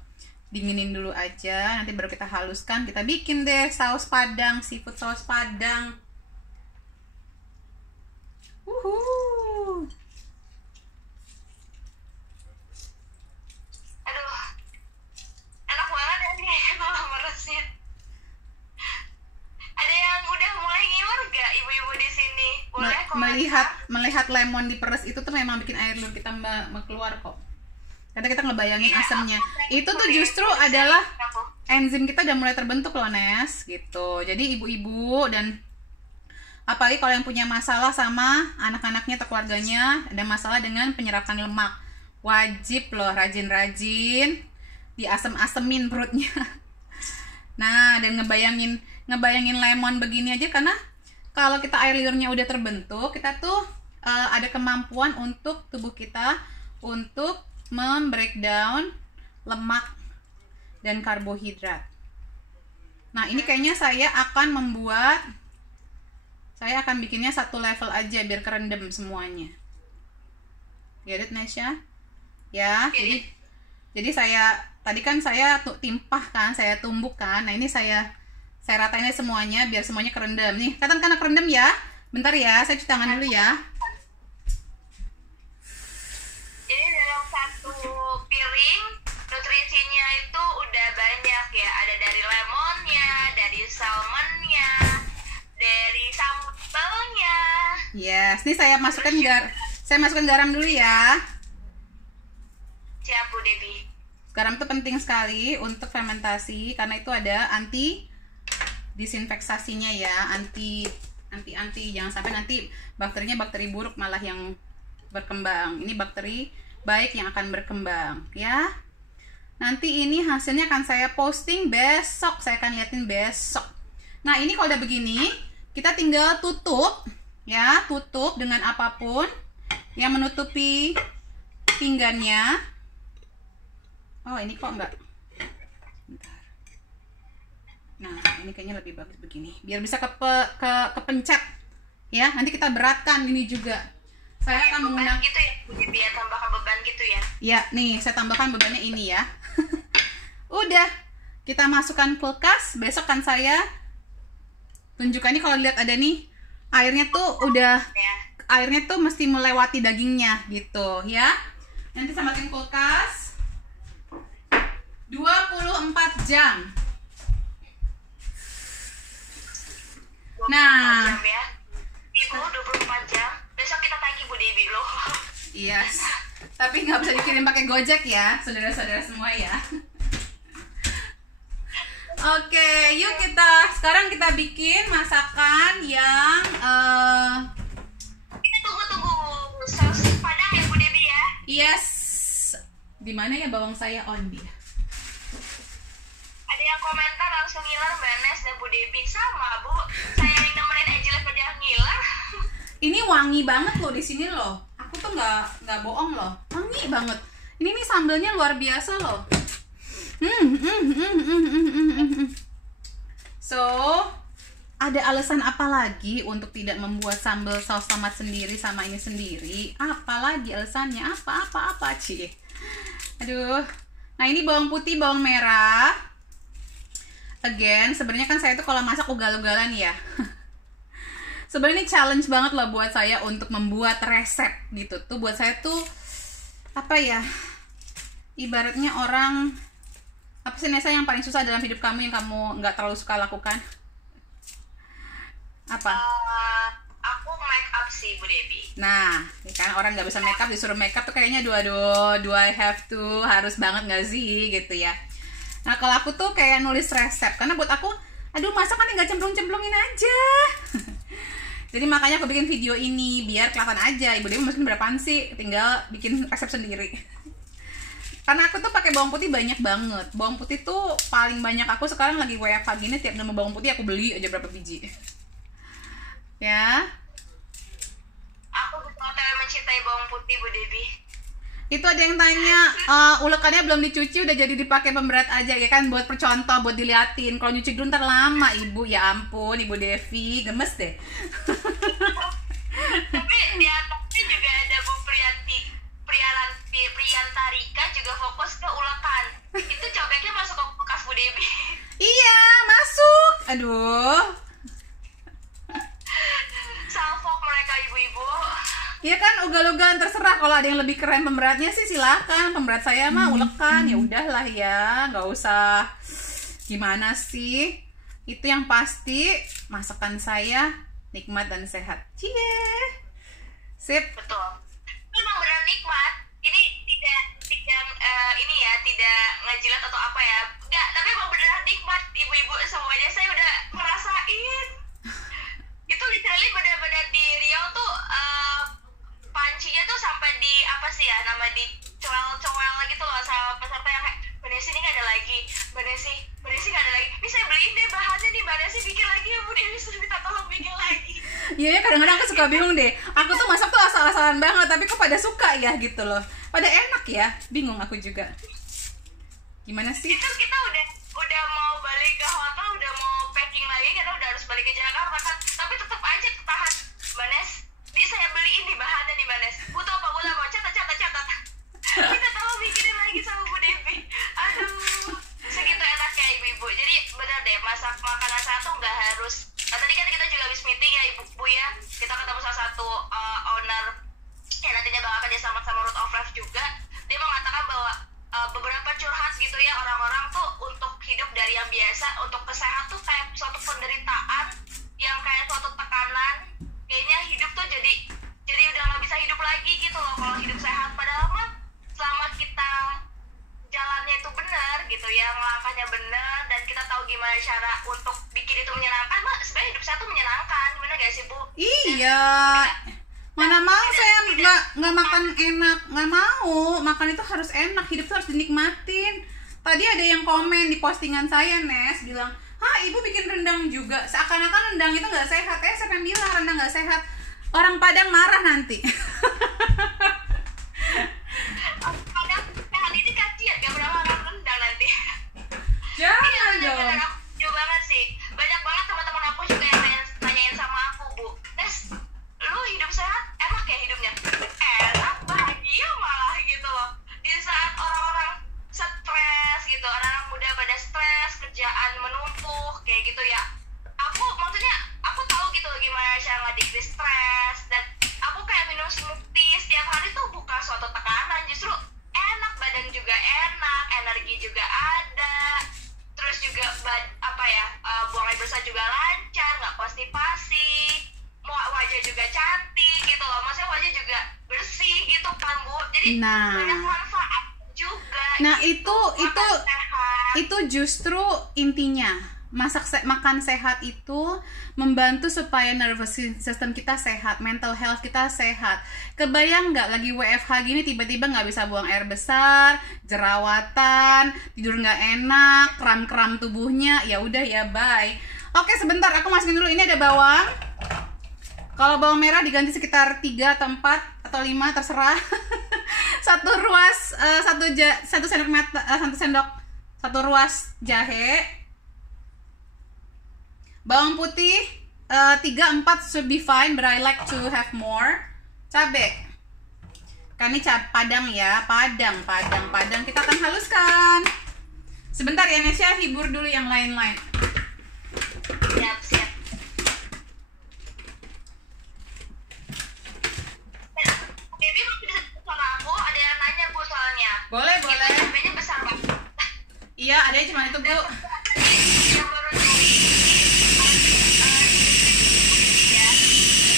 dinginin dulu aja, nanti baru kita haluskan. Kita bikin deh saus Padang, seafood saus Padang. Aduh, melihat lemon diperes itu tuh memang bikin air liur kita keluar kok. Karena kita ngebayangin asamnya. Itu tuh justru adalah enzim kita udah mulai terbentuk loh, Nes, gitu. Jadi ibu-ibu dan apalagi kalau yang punya masalah sama anak-anaknya atau keluarganya ada masalah dengan penyerapan lemak, wajib loh rajin-rajin diasem-asemin perutnya. Nah, dan ngebayangin lemon begini aja, karena kalau kita air liurnya udah terbentuk, kita tuh ada kemampuan untuk tubuh kita untuk membreakdown lemak dan karbohidrat. Nah, ini kayaknya saya akan bikinnya satu level aja biar kerendam semuanya. Get it, Nesya? Ya, jadi saya tadi kan saya timpah kan, saya tumbuk kan. Nah, ini saya ratain semuanya biar semuanya kerendam. Nih, kelihatan kan kerendam ya? Bentar ya, saya cuci tangan dulu ya. Jadi dalam satu piring nutrisinya itu udah banyak ya. Ada dari lemonnya, dari salmonnya, dari sambalnya. Yes, ini saya masukkan garam dulu ya. Siap, Bu Debbie. Garam itu penting sekali untuk fermentasi karena itu ada anti disinfeksasinya ya, anti jangan sampai nanti bakterinya bakteri buruk malah yang berkembang. Ini bakteri baik yang akan berkembang ya. Nanti ini hasilnya akan saya posting besok, saya akan liatin besok. Nah, ini kalau udah begini kita tinggal tutup ya, tutup dengan apapun yang menutupi pinggannya. Oh, ini kok enggak. Bentar. Nah, ini kayaknya lebih bagus begini biar bisa kepencet ya. Nanti kita beratkan ini juga. Saya akan menggunakan gitu ya, biar tambahkan beban gitu ya. Ya, nih saya tambahkan bebannya ini ya. Udah, kita masukkan kulkas. Besok kan saya tunjukkan ini, kalau lihat ada nih airnya tuh udah ya. Airnya tuh mesti melewati dagingnya gitu ya. Nanti saya masukin kulkas 24 jam. Nah, Ibu 24 jam. Besok kita tagih Bu Debbie loh. Yes. Tapi nggak bisa dikirim pakai Gojek ya, saudara-saudara semua ya. Oke, yuk sekarang kita bikin masakan yang tunggu saus padang ya Bu Debbie ya. Yes. Di mana ya bawang saya on dia? Ada yang komentar langsung ngiler Mbak Nes dan Bu Debbie. Sama Bu, saya yang nemenin Angela pada ngiler. Ini wangi banget loh di sini loh. Aku tuh nggak bohong loh, wangi banget. Ini nih sambelnya luar biasa loh. So, ada alasan apa lagi untuk tidak membuat sambal saus tomat sendiri sama ini sendiri? Apalagi alasannya? Apa Ci? Aduh. Nah, ini bawang putih, bawang merah. Again, sebenarnya kan saya tuh kalau masak ugal-ugalan ya. Sebenarnya ini challenge banget loh buat saya untuk membuat resep gitu tuh. Buat saya tuh apa ya, ibaratnya orang apa sih Nesa yang paling susah dalam hidup kamu yang kamu nggak terlalu suka lakukan? Apa? Aku make up sih Bu Debbie. Nah, kan orang nggak bisa make up disuruh make up tuh kayaknya do I have to, harus banget nggak sih gitu ya. Nah, kalau aku tuh kayak nulis resep karena buat aku, aduh masa kan nggak cemplung-cemplungin aja. Jadi makanya aku bikin video ini biar kelihatan aja Ibu Dewi masukin berapaan sih, tinggal bikin resep sendiri. Karena aku tuh pakai bawang putih banyak banget. Bawang putih tuh paling banyak aku sekarang lagi WFH gini, tiap nemu bawang putih aku beli aja berapa biji. Ya. Aku betul-betul mencintai bawang putih Bu Debbie. Itu ada yang tanya, ulekannya belum dicuci udah jadi dipakai pemberat aja ya kan, buat percontoh, buat diliatin. Kalau nyuci dulu ntar lama Ibu, ya ampun Ibu Devi, gemes deh. Tapi di atasnya juga ada Bu Priyantarika juga fokus ke ulekan. Itu cobeknya masuk ke bekas Bu Debbie. Iya, masuk. Aduh. Salfok mereka ibu-ibu. Iya kan, ugal-ugalan terserah. Kalau ada yang lebih keren pemberatnya sih silahkan. Pemberat saya mah ulekan, ya udahlah ya, nggak usah gimana sih. Itu yang pasti masakan saya nikmat dan sehat. Cie. Sip. Betul. Itu memang benar nikmat. Ini tidak ini ya, tidak ngejilat atau apa ya. Enggak, tapi emang beneran nikmat. Ibu-ibu semuanya saya udah ngerasain. Itu literally benar-benar di Riau tuh pancinya tuh sampai di apa sih ya, nama di cowel-cowel gitu loh sama peserta yang kayak, Mbak Desi ini nggak ada lagi, Mbak Desi nggak ada lagi, ini saya beliin deh bahannya nih, Mbak Desi bikin lagi ya, Bu Desi minta tolong bikin lagi. Iya ya, kadang-kadang aku suka bingung deh. Aku tuh masak tuh asal-asalan banget, tapi kok pada suka ya gitu loh. Pada enak ya, bingung aku juga. Gimana sih? Itu kita udah mau balik ke hotel, udah mau packing lagi, kita udah harus balik ke Jakarta kan, tapi tetap aja ketahan, Mbak Nes, ini saya beliin nih bahannya nih, Mbak Nes, butuh apa, mau catat. Kita tolong bikinin lagi sama Bu Devi. Aduh, segitu enaknya ibu-ibu. Jadi benar deh, masak makanan satu nggak harus. Nah, tadi kan kita juga habis meeting ya ibu-ibu ya. Kita ketemu salah satu owner yang nantinya bakal kerja sama Root of Life juga. Dia mengatakan bahwa beberapa curhat gitu ya, orang-orang tuh untuk hidup dari yang biasa, untuk kesehatan tuh kayak suatu penderitaan, yang kayak suatu tekanan. Kayaknya hidup tuh jadi udah nggak bisa hidup lagi gitu loh kalau hidup sehat. Padahal mah selama kita jalannya itu benar gitu ya, langkahnya benar, dan kita tahu gimana cara untuk bikin itu menyenangkan, mah sebenarnya hidup saya tuh menyenangkan, bener gak sih Bu? Iya. Mana mau saya nggak makan enak, nggak mau. Makan itu harus enak, hidup tuh harus dinikmatin. Tadi ada yang komen di postingan saya, Nes, bilang, ibu bikin rendang juga, seakan-akan rendang itu nggak sehat. Siapa yang bilang rendang nggak sehat? Orang Padang marah nanti. Padang sehat ini kasihan, gak pernah makan rendang nanti. Jangan dong. dong. Jauh banget sih. Banyak banget teman-teman aku juga yang nanyain sama aku, Bu, Nes, lu hidup sehat, enak ya hidupnya? Enak, bahagia malah gitu loh. Di saat orang-orang stres gitu, orang muda pada stres, kerjaan menumpuk kayak gitu ya, aku tahu gitu loh gimana cara nge-decrease stres, dan aku kayak minum smoothie setiap hari tuh bukan suatu tekanan, justru enak, badan juga enak, energi juga ada, terus juga buang air besar juga lancar, nggak konstipasi, wajah juga cantik gitu loh, maksudnya wajah juga bersih gitu kan Bu, jadi banyak manfaat juga. Nah gitu. itu justru intinya. Makan sehat itu membantu supaya nervous system kita sehat, mental health kita sehat. Kebayang nggak lagi WFH gini tiba-tiba nggak bisa buang air besar, jerawatan, tidur nggak enak, kram-kram tubuhnya, ya udah ya bye. Oke, sebentar aku masukin dulu. Ini ada bawang. Kalau bawang merah diganti sekitar 3 atau 4 atau 5 terserah. Satu ruas jahe. Bawang putih 3-4 should be fine, but I like to have more. Cabe. Kan ini padang ya, padang. Kita akan haluskan. Sebentar ya Nesya, hibur dulu yang lain-lain. Siap. Baby masih bisa sama aku, ada yang nanya Bu soalnya. Boleh. Cabenya besar banget. Iya, ada cuma itu Bu. Yang baru tulis ya,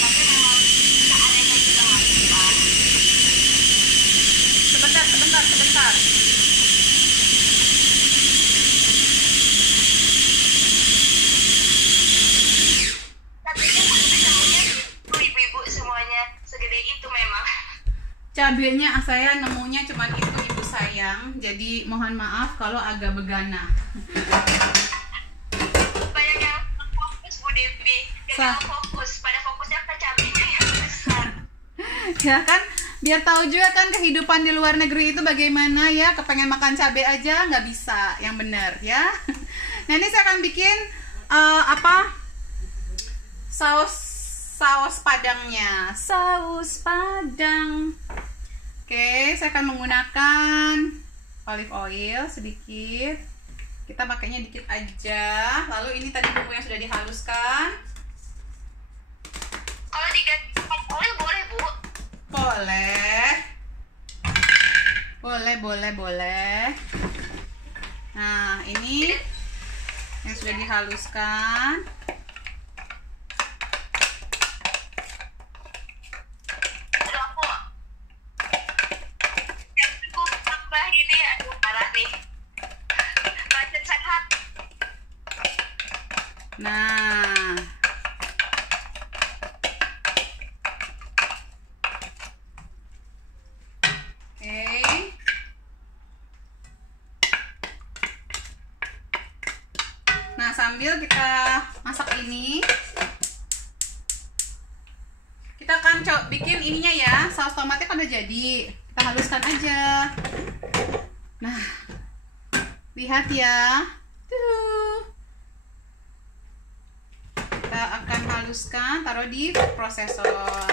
tapi memang seadanya juga masih Pak. Sebentar. Ibu-ibu semuanya segede itu memang. Cabenya saya nemunya cuma itu ibu sayang. Jadi mohon maaf kalau agak begana. Banyak yang fokus Bu Devi, pada fokusnya ke cabenya yang besar. Ya kan, biar tahu juga kan kehidupan di luar negeri itu bagaimana ya. Kepengen makan cabai aja nggak bisa, yang benar ya. Nah ini saya akan bikin saus padangnya, saus padang. Oke, saya akan menggunakan olive oil sedikit. Kita pakainya dikit aja. Lalu ini tadi bumbu yang sudah dihaluskan. Kalau diganti oil boleh Bu? Boleh. Nah ini yang sudah dihaluskan. Nah, oke. Nah, sambil kita masak ini, kita akan coba bikin ininya ya. Saus tomatnya kan udah jadi, kita haluskan aja. Nah, lihat ya. Kita akan haluskan, taruh di food processor.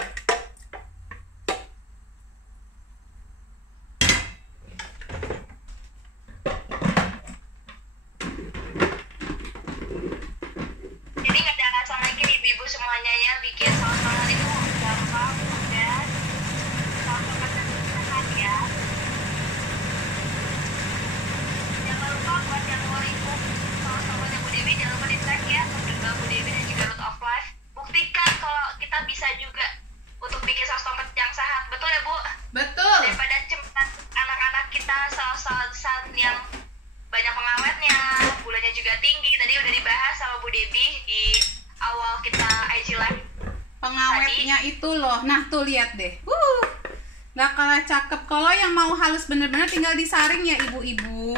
Jadi nggak ada alasan lagi ibu-ibu semuanya ya bikin saus tomat itu gampang dan saus tomat yang sehat ya. Jangan lupa buat yang mau ikut saus tomatnya Bu Dewi, jangan lupa di tag ya juga Bu Dewi dan juga Root of Life. Buktikan kalau kita bisa juga untuk bikin saus tomat yang sehat, betul ya Bu? Betul. Daripada cepat anak-anak kita saus-sausan yang banyak pengawetnya, gulanya juga tinggi. Tadi udah dibahas sama Bu Dewi di awal kita IG Live. Pengawetnya tadi itu loh. Nah, tuh lihat deh. Nggak kalah cakep. Kalau yang mau halus bener-bener tinggal disaring ya ibu-ibu.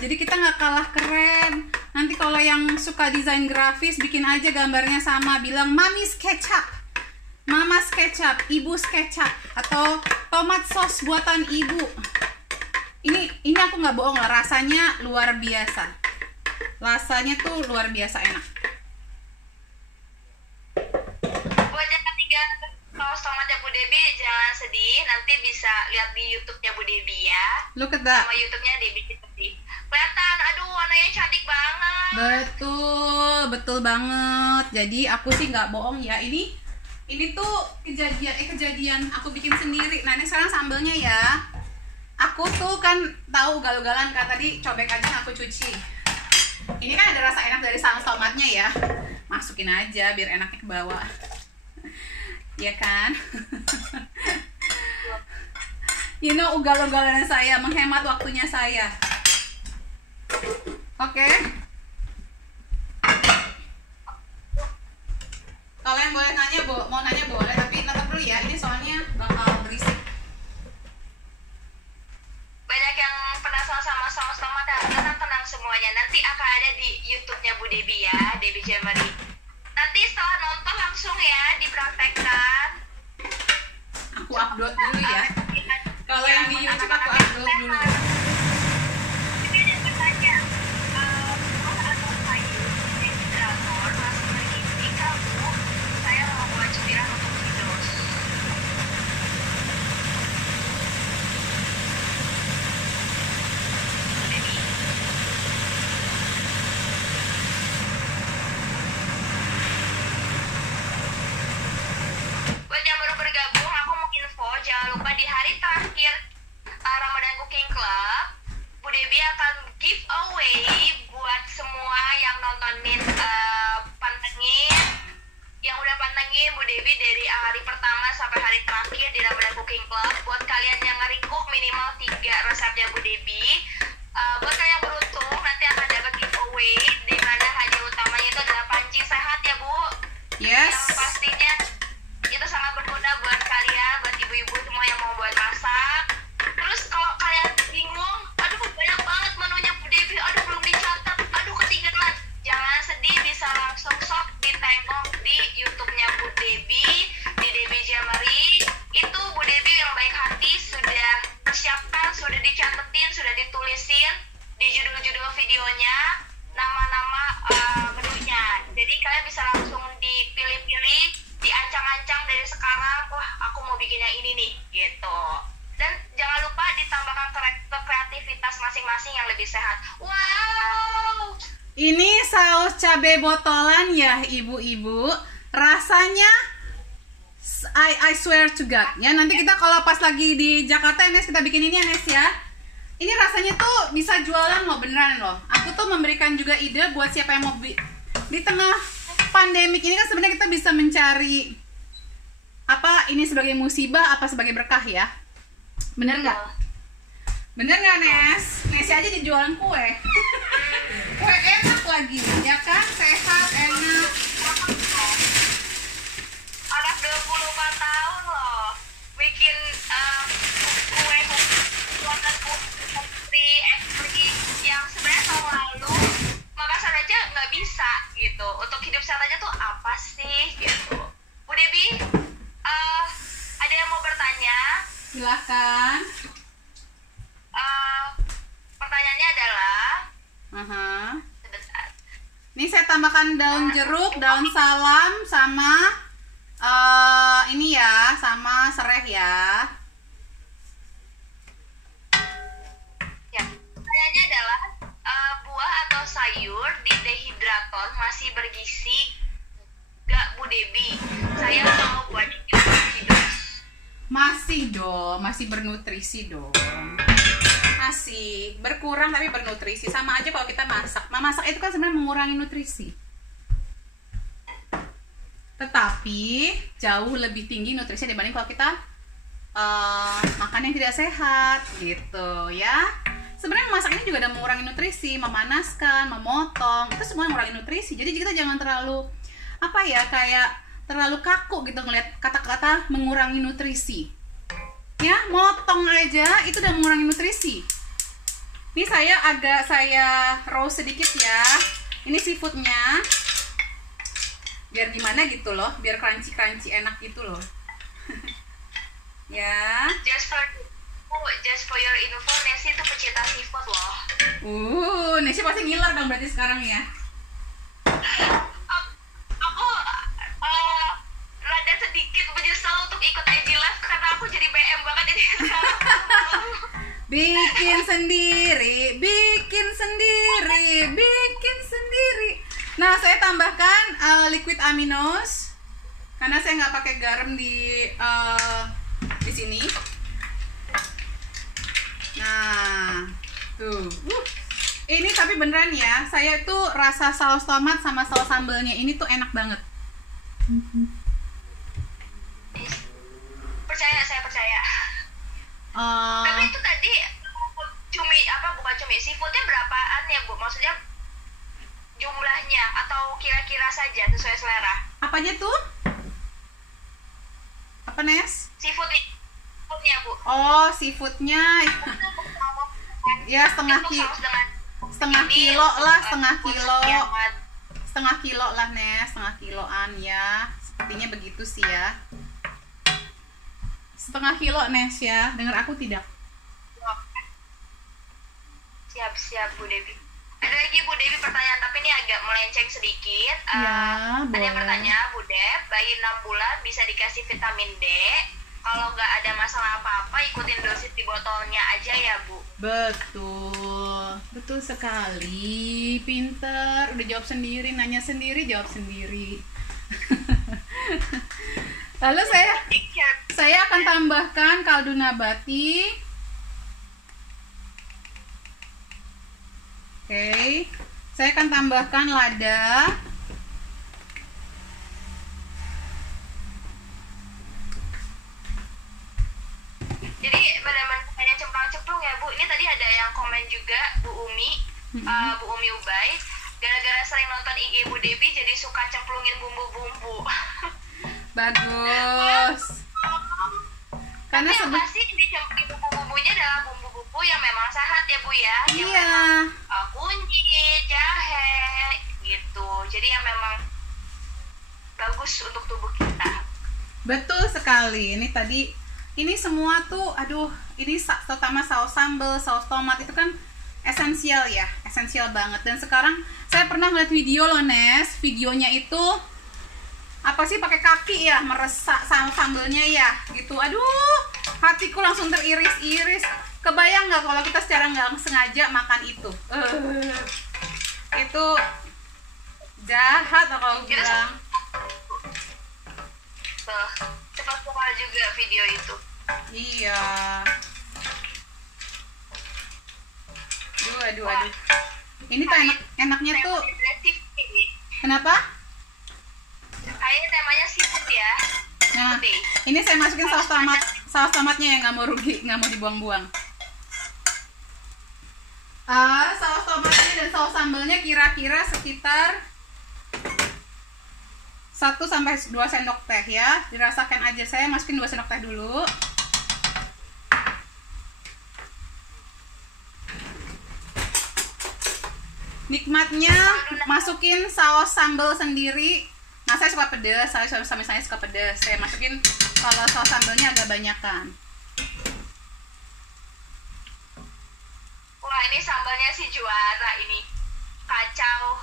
Jadi kita nggak kalah keren. Nanti kalau yang suka desain grafis, bikin aja gambarnya sama. Bilang Mami's Ketchup, Mama's Ketchup, Ibu's Ketchup, atau tomat sos buatan ibu. Ini aku nggak bohong lah, rasanya luar biasa. Rasanya tuh luar biasa enak. Buat yang tinggal saus tomatnya Bu Dewi, jangan sedih, nanti bisa lihat di YouTube-nya Bu Dewi ya. Look at that. Sama YouTube-nya Dewi tadi. Kelihatan, aduh warnanya cantik banget. Betul banget. Jadi aku sih nggak bohong ya. Ini tuh kejadian aku bikin sendiri. Nah, ini sekarang sambelnya ya. Aku tuh kan tahu ugal-ugalan kan, tadi cobek aja aku cuci. Ini kan ada rasa enak dari saus tomatnya ya. Masukin aja biar enaknya ke bawah. Ya kan? You know, ugal-ugalan saya menghemat waktunya saya. Oke. Kalau yang boleh nanya, mau nanya boleh, tapi tetap dulu ya. Ini soalnya bakal berisik. Banyak yang penasaran sama saus tomat, tenang semuanya. Nanti akan ada di YouTube-nya Bu Dewi ya, Dewi Jamari. Nanti setelah nonton langsung ya dipraktekkan. Aku upload dulu ya. Kalau yang di YouTube aku upload dulu. Jadi ada pertanyaan, atau saya jadi drakor masih bergizi kamu, saya mau buat cemilan untuk tidos. Buat yang baru bergabung, aku mau info, jangan lupa di hari terakhir Ramadan Cooking Club, Bu Dewi akan giveaway buat semua yang nontonin pantengin, yang udah pantengin Bu Dewi dari hari pertama sampai hari terakhir di Ramadan Cooking Club. Buat kalian yang nge-recook minimal 3 resepnya Bu Dewi, buat kalian yang beruntung nanti akan dapat giveaway, di mana hadiah utamanya itu adalah pancing sehat ya Bu. Yes. Yang pastinya itu sangat berguna buat kalian, buat ibu-ibu semua yang mau buat masak. Terus kalau kalian bingung, aduh banyak banget menunya Bu Dewi, aduh belum dicatat, aduh ketinggalan, jangan sedih, bisa langsung sok ditengok di YouTube-nya Bu Dewi, di Dewi Jamari. Itu Bu Dewi yang baik hati sudah persiapkan, sudah dicatetin, sudah ditulisin di judul-judul videonya nama-nama menunya. Jadi kalian bisa langsung dipilih-pilih, diancang-ancang dari sekarang, wah aku mau bikin yang ini nih gitu. Dan jangan lupa ditambahkan kreativitas masing-masing yang lebih sehat. Wow, Ini saus cabai botolan ya ibu-ibu. Rasanya I swear to God ya. Nanti kita kalau pas lagi di Jakarta Nes, kita bikin ini ya Nes ya. Ini rasanya tuh bisa jualan loh, beneran loh. Aku tuh memberikan juga ide buat siapa yang mau di tengah pandemik ini kan, sebenarnya kita bisa mencari apa ini sebagai musibah apa sebagai berkah ya. Bener nggak? Bener nggak Nes? Nes aja dijualan kue. Kue enak lagi, ya kan? Sehat, enak. tambahkan daun jeruk, daun salam, sama ini ya, sama serai ya. Ya, pertanyaannya adalah buah atau sayur di dehidrator masih bergizi gak Bu Debi? Saya mau buat masih dong, masih bernutrisi dong. Masih berkurang tapi bernutrisi. Sama aja kalau kita masak. Nah, masak itu kan sebenarnya mengurangi nutrisi. Tetapi jauh lebih tinggi nutrisinya dibanding kalau kita makan yang tidak sehat gitu ya. Sebenarnya masak ini juga ada mengurangi nutrisi, memanaskan, memotong, itu semua mengurangi nutrisi. Jadi kita jangan terlalu kayak terlalu kaku gitu ngeliat kata-kata mengurangi nutrisi. Ya, motong aja itu udah mengurangi nutrisi. Ini saya roast sedikit ya. Ini seafoodnya. Biar gimana gitu loh, biar crunchy enak gitu loh. Ya. Just for your info, Nessie itu pecinta seafood loh. Nessie pasti ngiler dong berarti sekarang ya. Aku rada sedikit menyesal untuk ikut IG Live karena aku jadi BM banget jadi sekarang. bikin sendiri. Nah, saya tambahkan liquid aminos karena saya nggak pakai garam di sini. Nah, tuh. Ini tapi beneran ya, saya tuh rasa saus tomat sama saus sambalnya ini tuh enak banget. Saya percaya. Tapi itu tadi bukan cumi, seafoodnya berapaan ya Bu? Maksudnya jumlahnya atau kira-kira saja sesuai selera? Apanya tuh? Apa Nes? Seafoodnya Bu. Oh, seafoodnya ya setengah kilo lah Nes, setengah kiloan ya, sepertinya begitu sih ya, setengah kilo Nes ya, dengar aku tidak? Siap Bu Devi. Ada lagi Bu Devi pertanyaan, tapi ini agak melenceng sedikit. Ya, ada yang bertanya, Bu Dev, bayi 6 bulan bisa dikasih vitamin D, kalau nggak ada masalah apa-apa ikutin dosis di botolnya aja ya Bu? Betul sekali, pinter, udah jawab sendiri, nanya sendiri, jawab sendiri. Lalu saya akan tambahkan kaldu nabati. Oke, saya akan tambahkan lada. Jadi benar-benar hanya cemplung-cemplung ya Bu. Ini tadi ada yang komen juga Bu Umi, Bu Umi Ubay. Gara-gara sering nonton IG Bu Devi jadi suka cemplungin bumbu-bumbu. Bagus. Karena yang pasti dicemplungin bumbu-bumbunya adalah bumbu-bumbu yang memang sehat ya Bu ya. Yang iya. memang kunyit, jahe gitu. Jadi yang memang bagus untuk tubuh kita. Betul sekali. Ini semua tuh, ini terutama saus sambal, saus tomat itu kan esensial ya, esensial banget. Dan sekarang saya pernah ngeliat video loh Nes, videonya itu apa sih pakai kaki ya, meresak sambalnya ya, gitu. Aduh, hatiku langsung teriris-iris. Kebayang nggak kalau kita secara nggak sengaja makan itu? Itu jahat kalau bilang. Cepat viral juga video itu. Iya. Aduh. Ini tuh enaknya tuh. Kenapa? Kayaknya temanya seafood ya. Nah, ini saya masukin saus tomatnya yang nggak mau rugi, nggak mau dibuang-buang. Saus tomatnya dan saus sambalnya kira-kira sekitar 1-2 sendok teh ya. Dirasakan aja, saya masukin 2 sendok teh dulu. Nikmatnya masukin saus sambal sendiri. Nah, saya suka pedas, saya suka pedas. Saya masukin kalau saus sambalnya agak banyakan. Wah, ini sambalnya sih juara ini. Kacau.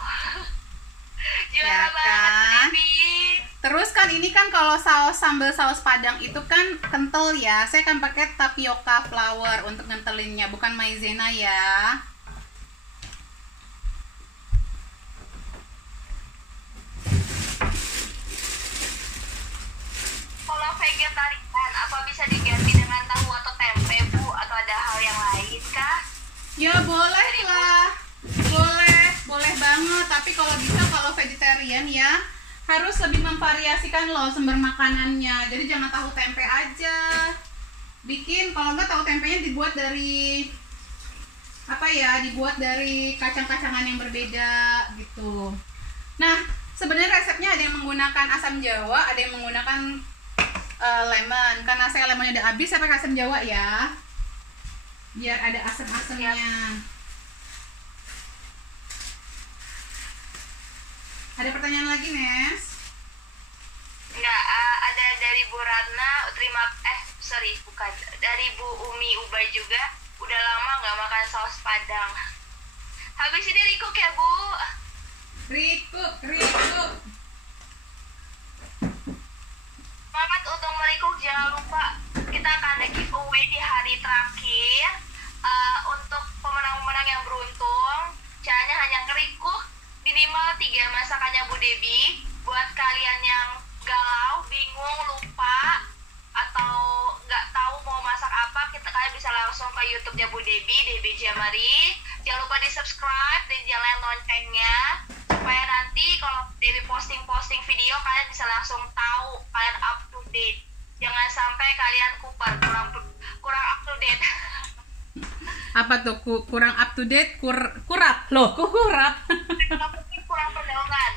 Ya Juara banget Bu kan? Debbie. Terus kan ini kan kalau saus sambal saus Padang itu kan kental ya. Saya akan pakai tapioka flour untuk ngentelinnya, bukan maizena ya. Kalau vegetarian apa bisa diganti dengan tahu atau tempe Bu, atau ada hal yang lain kah? Ya boleh lah. Boleh banget. Tapi kalau bisa kalau vegetarian ya harus lebih memvariasikan loh sumber makanannya. Jadi jangan tahu tempe aja. Bikin kalau nggak tahu tempenya dibuat dari apa ya? Dibuat dari kacang-kacangan yang berbeda gitu. Nah, sebenarnya resepnya ada yang menggunakan asam jawa, ada yang menggunakan lemon. Karena saya lemonnya udah habis, saya pakai asam jawa ya. Biar ada asam-asamnya. Ada pertanyaan lagi, Nes? Enggak, ada dari Bu Ratna, bukan. Dari Bu Umi Ubay juga, udah lama nggak makan saus Padang. Habis ini Rikuk ya Bu. Rikuk. Semangat untuk merikuk, jangan lupa kita akan ada giveaway di hari terakhir. Untuk pemenang-pemenang yang beruntung, caranya hanya ngerikuk minimal 3 masakannya Bu Debbie. Buat kalian yang galau, bingung, lupa, atau nggak tahu mau masak apa, kalian bisa langsung ke YouTube-nya Bu Debbie, Debbie Jamari. Jangan lupa di subscribe dan nyalain loncengnya supaya nanti kalau Debbie posting video kalian bisa langsung tahu, kalian up to date. Jangan sampai kalian kurang up to date. Apa tuh kurang up to date? Kurap loh, kurap. Kurang pergaulan,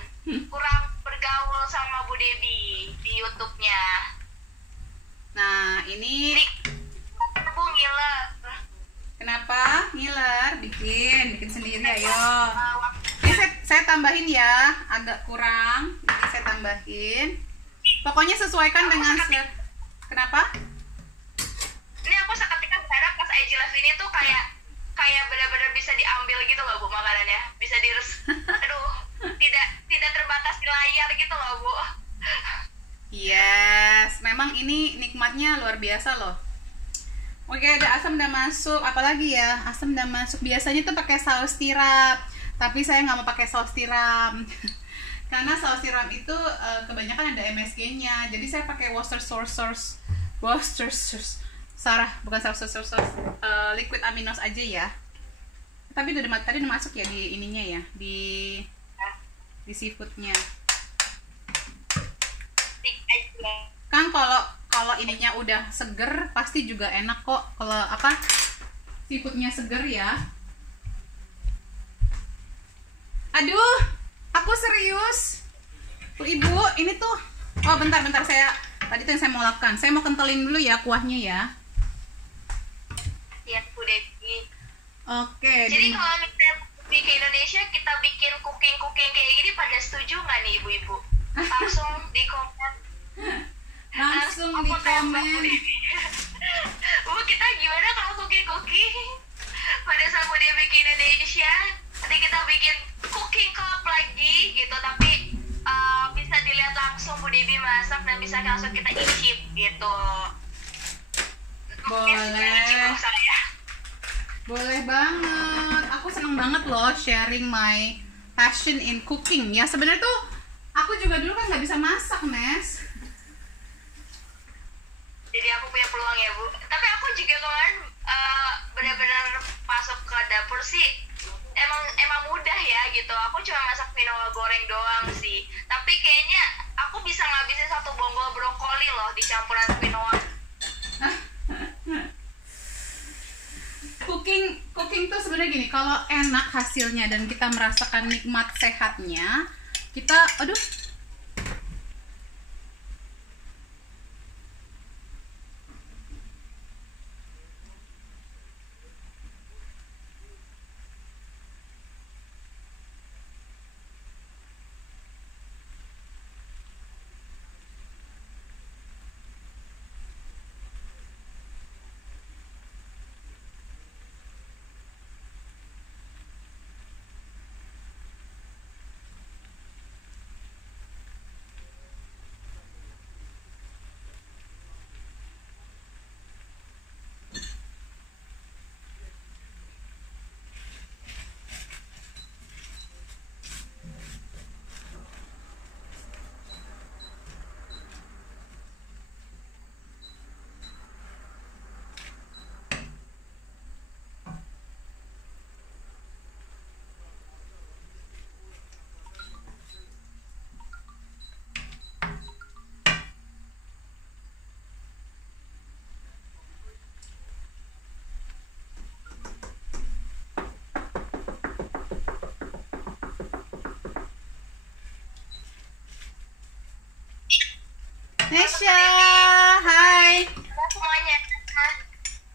kurang bergaul sama Bu Debbie di YouTube-nya. Nah, ini Bu ngiler. kenapa? Ngiler, bikin sendiri ayo. Ini saya tambahin ya, agak kurang. Jadi saya tambahin. Pokoknya sesuaikan dengan kenapa? Ini aku seketika berharap pas IG Live ini tuh kayak benar-benar bisa diambil gitu loh Bu makanannya, bisa aduh, tidak terbatas di layar gitu loh Bu. Yes, memang ini nikmatnya luar biasa loh. Oke, ada asam udah masuk, apalagi ya? Asam udah masuk. Biasanya tuh pakai saus tiram, tapi saya nggak mau pakai saus tiram. Karena saus tiram itu kebanyakan ada MSG-nya. Jadi saya pakai Worcestershire bukan saus liquid aminos aja ya. Tapi tadi udah masuk ya di ininya ya, di seafoodnya. Kan kalau ininya udah seger pasti juga enak kok. Kalau seafoodnya seger ya. Aduh, aku serius. Ibu, ini tuh. Oh, bentar tadi tuh yang saya mau lakukan. Saya mau kentalin dulu ya kuahnya ya. Ya, Bu Debbie. Oke. Jadi kalau misalnya ke Indonesia kita bikin cooking kayak gini, pada setuju nggak nih ibu-ibu? Langsung di komen. Langsung di komen. Bu, kita gimana kalau cooking? Pada saat Bu Debbie ke Indonesia, nanti kita bikin cooking club lagi gitu, tapi bisa dilihat langsung Bu Debbie masak dan bisa langsung kita icip gitu. Boleh banget. Aku seneng banget loh sharing my passion in cooking ya. Sebenarnya tuh aku juga dulu kan nggak bisa masak, Nes. Jadi aku punya peluang ya Bu. Tapi aku juga kemarin benar-benar masuk ke dapur sih emang mudah ya gitu. Aku cuma masak quinoa goreng doang sih. Tapi kayaknya aku bisa ngabisin 1 bonggol brokoli loh di campuran quinoa. Cooking tuh sebenarnya gini, kalau enak hasilnya dan kita merasakan nikmat sehatnya, aduh. Nesha, hai. Semuanya.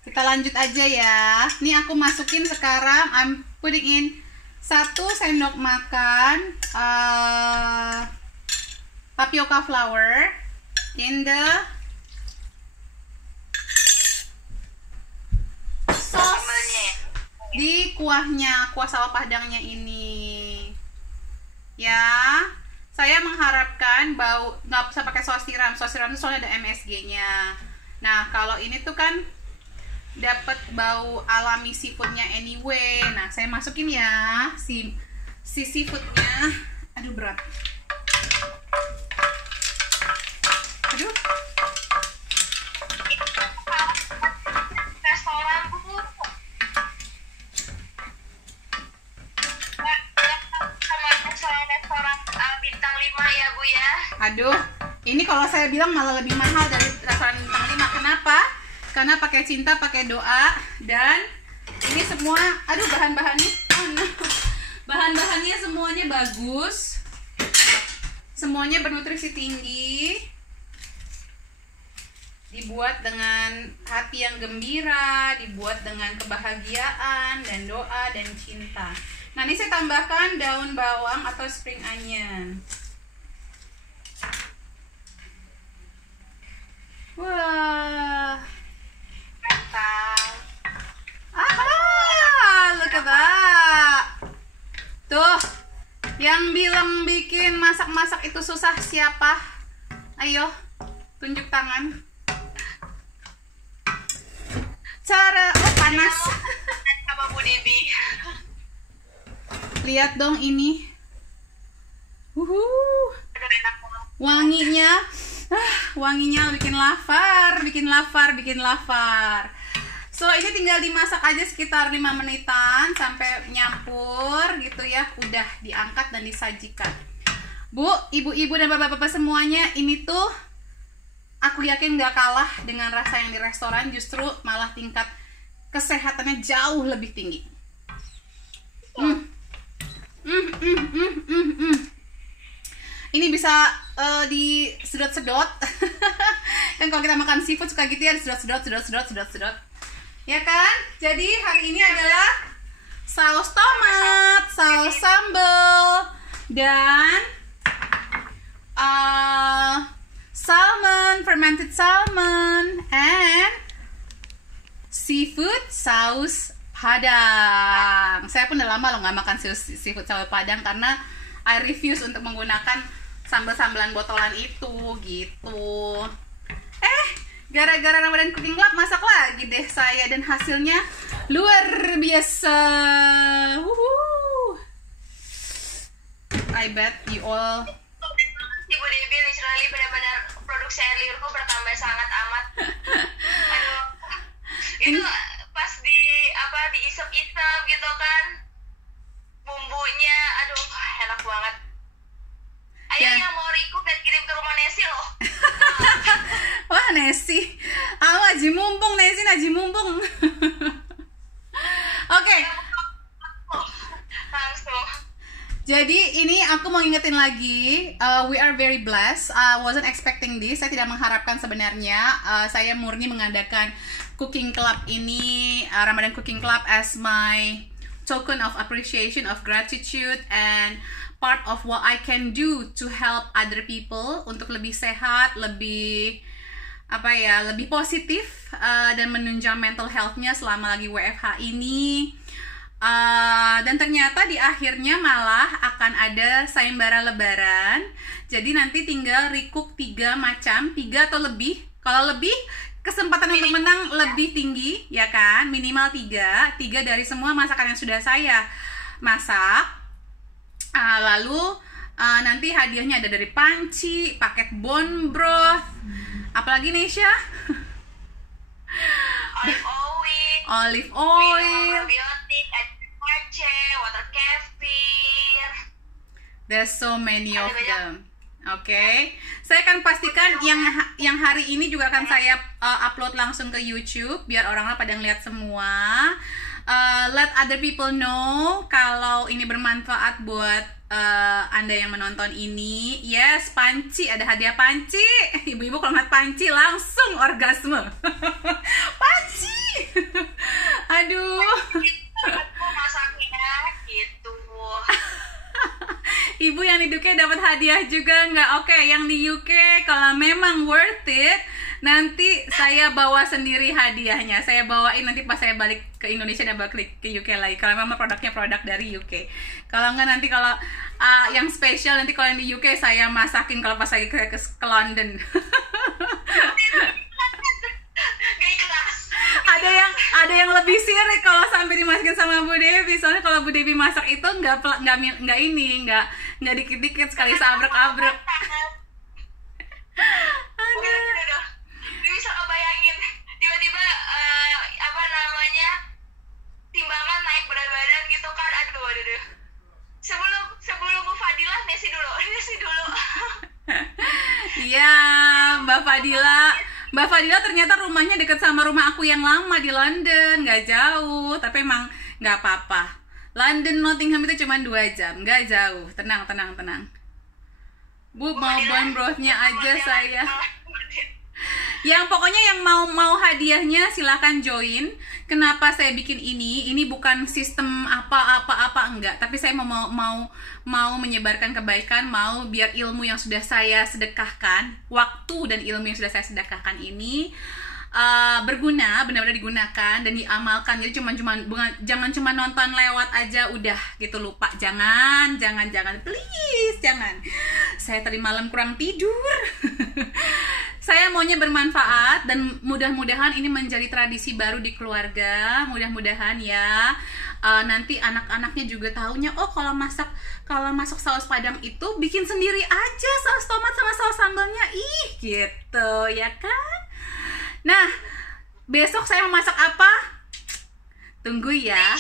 Kita lanjut aja ya. Nih aku masukin sekarang, I'm putting in 1 sendok makan tapioca flour in the sauce di kuahnya, kuah sawah padangnya ini. Ya, saya mengharapkan bau nggak usah pakai saus tiram. Saus tiram itu soalnya ada MSG-nya. Nah, kalau ini tuh kan dapat bau alami seafoodnya anyway. Nah, saya masukin ya si seafoodnya. Aduh, berat. Aduh. Restoran Bu. Sama restoran bintang 5 ya Bu ya. Aduh, ini kalau saya bilang malah lebih mahal dari restoran bintang 5. Kenapa? Karena pakai cinta, pakai doa, dan ini semua, aduh bahan-bahannya, oh no. Bahan-bahannya semuanya bagus, semuanya bernutrisi tinggi, dibuat dengan hati yang gembira, dibuat dengan kebahagiaan dan doa dan cinta. Nah, ini saya tambahkan daun bawang atau spring onion. Wah, Mantap. look at that. Tuh, yang bilang bikin masak-masak itu susah siapa? Ayo, tunjuk tangan. Cara, oh panas. Sama Bu Debi. Lihat dong ini. Aduh, enak banget. Wanginya. Wanginya bikin lapar, bikin lapar, bikin lapar. So, ini tinggal dimasak aja sekitar 5 menitan sampai nyampur gitu ya. Udah diangkat dan disajikan. Bu, ibu-ibu dan bapak-bapak semuanya, ini tuh aku yakin gak kalah dengan rasa yang di restoran. Justru malah tingkat kesehatannya jauh lebih tinggi. Ini bisa disedot-sedot. Kan kalau kita makan seafood suka gitu ya, sedot. Ya kan? Jadi hari ini adalah saus tomat, saus sambal, dan salmon, fermented salmon, and seafood saus padang. Saya pun udah lama loh nggak makan seafood saus padang karena I refuse untuk menggunakan sambal-sambalan botolan itu gitu. Gara-gara Ramadan Cooking Club masak lagi deh saya, dan hasilnya luar biasa. I bet you all. Ibu Debi literally benar-benar produksi air liurku bertambah sangat amat. Aduh, itu pas diisep-isep gitu kan, bumbunya, aduh enak banget. Ayo Ya. yang mau recook dan kirim ke rumah Nesi loh. Wah, Nesi. Aji mumpung, Nesi aji mumpung. Oke. Langsung. Jadi ini aku mau ingetin lagi, we are very blessed. Wasn't expecting this. Saya tidak mengharapkan sebenarnya. Saya murni mengadakan cooking club ini, Ramadan Cooking Club, as my token of appreciation, of gratitude, and part of what I can do to help other people untuk lebih sehat, lebih lebih positif, dan menunjang mental health-nya selama lagi WFH ini. Dan ternyata di akhirnya malah akan ada sayembara lebaran. Jadi nanti tinggal recook 3 macam, 3 atau lebih. Kalau lebih, kesempatan untuk menang lebih tinggi, ya kan? Minimal 3 dari semua masakan yang sudah saya masak. Lalu nanti hadiahnya ada dari panci, paket bone broth, apalagi Nesha? Olive oil, probiotik, water kefir. There's so many of them. Oke, saya akan pastikan yang hari ini juga akan saya upload langsung ke YouTube biar orang-orang pada ngeliat semua. let other people know kalau ini bermanfaat buat Anda yang menonton ini. Yes, panci, ada hadiah panci. Ibu-ibu kalau ngeliat panci langsung orgasme. Panci. Aduh. Aku masaknya gitu. Ibu yang di UK dapat hadiah juga nggak? Oke, yang di UK kalau memang worth it, nanti saya bawa sendiri hadiahnya. Saya bawain nanti pas saya balik ke Indonesia dan balik ke UK lagi. Kalau memang produknya produk dari UK. Kalau nggak nanti kalau yang spesial nanti kalau yang di UK saya masakin kalau pas lagi ke London. Ada yang lebih sirik kalau sampai dimasukin sama Bu Devi. Soalnya kalau Bu Devi masak itu nggak dikit-dikit sekali seabrek-abrek. Aduh. Bisa kebayangin tiba-tiba timbangan naik berat badan gitu kan. Aduh. Sebelum Bu Fadila Nesi dulu. Iya, Mbak Fadila ternyata rumahnya dekat sama rumah aku yang lama di London, nggak jauh, tapi emang nggak apa-apa. London Nottingham itu cuma 2 jam, nggak jauh. Tenang. Bu mau bone brothnya aja saya. Yang pokoknya yang mau hadiahnya silakan join. Kenapa saya bikin ini? Ini bukan sistem apa enggak, tapi saya mau menyebarkan kebaikan, mau biar ilmu yang sudah saya sedekahkan, waktu dan ilmu yang sudah saya sedekahkan ini berguna, benar-benar digunakan dan diamalkan. Jadi jangan cuma nonton lewat aja udah gitu lupa. Jangan please jangan. Saya tadi malam kurang tidur. Saya maunya bermanfaat dan mudah-mudahan ini menjadi tradisi baru di keluarga. Mudah-mudahan ya nanti anak-anaknya juga taunya, oh kalau masak saus padang itu bikin sendiri aja saus tomat sama saus sambalnya, gitu ya kan. Nah, besok saya mau masak apa? Tunggu ya.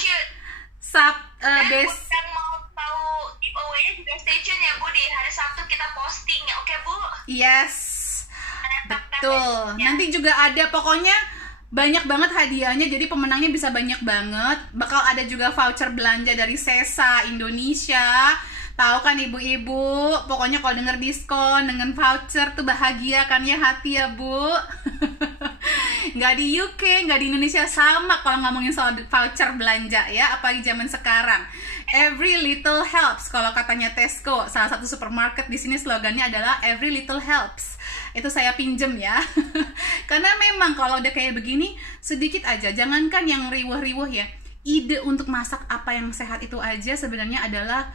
Dan mau tahu giveaway-nya juga stay tune ya Bu, di hari Sabtu kita posting ya, oke Bu? Yes, betul. Nanti juga ada, pokoknya banyak banget hadiahnya, jadi pemenangnya bisa banyak banget. Bakal ada juga voucher belanja dari Sesa Indonesia. Tahu kan ibu-ibu, pokoknya kalau denger diskon dengan voucher tuh bahagia kan ya hati ya Bu. Nggak di UK, nggak di Indonesia sama kalau ngomongin soal voucher belanja ya, apalagi zaman sekarang. Every little helps kalau katanya Tesco, salah satu supermarket di sini slogannya adalah every little helps. Itu saya pinjem ya. Karena memang kalau udah kayak begini sedikit aja, jangankan yang riwuh-riwuh ya. Ide untuk masak apa yang sehat itu aja sebenarnya adalah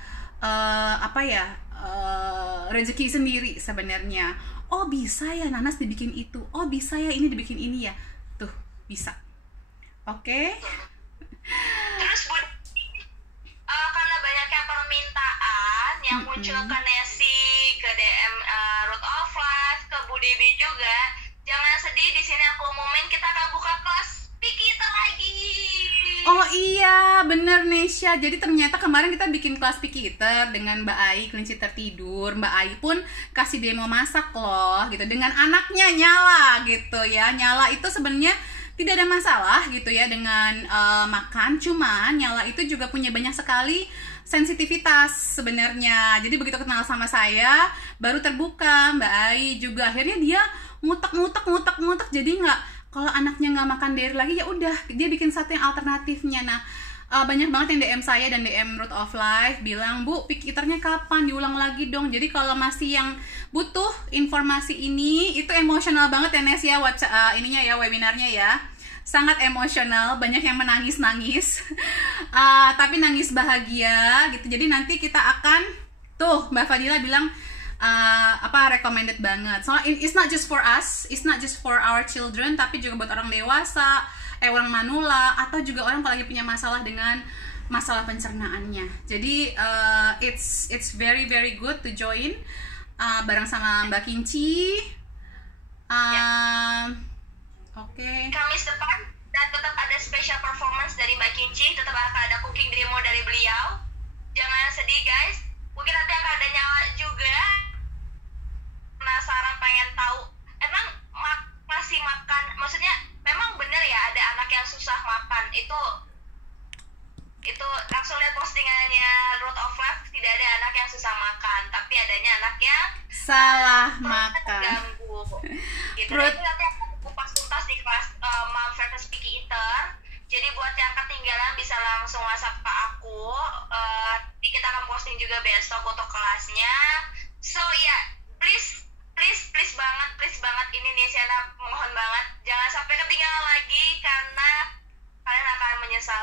rezeki sendiri sebenarnya. Oh bisa ya nanas dibikin itu, oh bisa ya ini dibikin ini ya, tuh bisa. Oke. Terus Bu, karena banyaknya permintaan yang muncul ke Nesi, ke DM Root of Life, ke Bu Debi juga, jangan sedih, di sini aku umumin kita akan buka kelas Pikiter lagi. Oh iya, bener Nesya. Jadi ternyata kemarin kita bikin kelas Pikiter dengan Mbak Ai, kelinci tertidur. Mbak Ai pun kasih demo masak loh, gitu. Dengan anaknya Nyala gitu ya. Nyala itu sebenarnya tidak ada masalah gitu ya dengan makan. Cuman Nyala itu juga punya banyak sekali sensitivitas sebenarnya. Jadi begitu kenal sama saya, baru terbuka. Mbak Ai juga akhirnya dia ngutek. Jadi kalau anaknya nggak makan dairy lagi ya udah dia bikin satu yang alternatifnya. Nah banyak banget yang DM saya dan DM Root of Life bilang, Bu Pikiternya kapan diulang lagi dong. Jadi kalau masih yang butuh informasi ini, itu emosional banget ya Nes ya, ininya ya webinarnya ya, sangat emosional, banyak yang menangis tapi nangis bahagia gitu. Jadi nanti kita akan tuh Mbak Fadila bilang recommended banget. So it's not just for us, it's not just for our children, tapi juga buat orang dewasa, orang manula, atau juga orang yang lagi punya masalah dengan masalah pencernaannya. Jadi it's very good to join bareng sama Mbak Kinci. Oke. Kamis depan dan tetap ada special performance dari Mbak Kinci, tetap akan ada cooking demo dari beliau. Jangan sedih guys, mungkin nanti akan ada Nyala juga. Penasaran pengen tahu emang masih makan, maksudnya memang bener ya ada anak yang susah makan, itu itu langsung lihat postingannya Root of Life, tidak ada anak yang susah makan, tapi adanya anak yang salah makan. Ganggu. Gitu. Itu nanti akan kupas tuntas di kelas Mom versus Picky Eater. Jadi buat yang ketinggalan bisa langsung WhatsApp ke aku. Nanti kita akan posting juga besok untuk kelasnya. So ya, please banget ini nih Siana, mohon banget jangan sampai ketinggalan lagi karena kalian akan menyesal.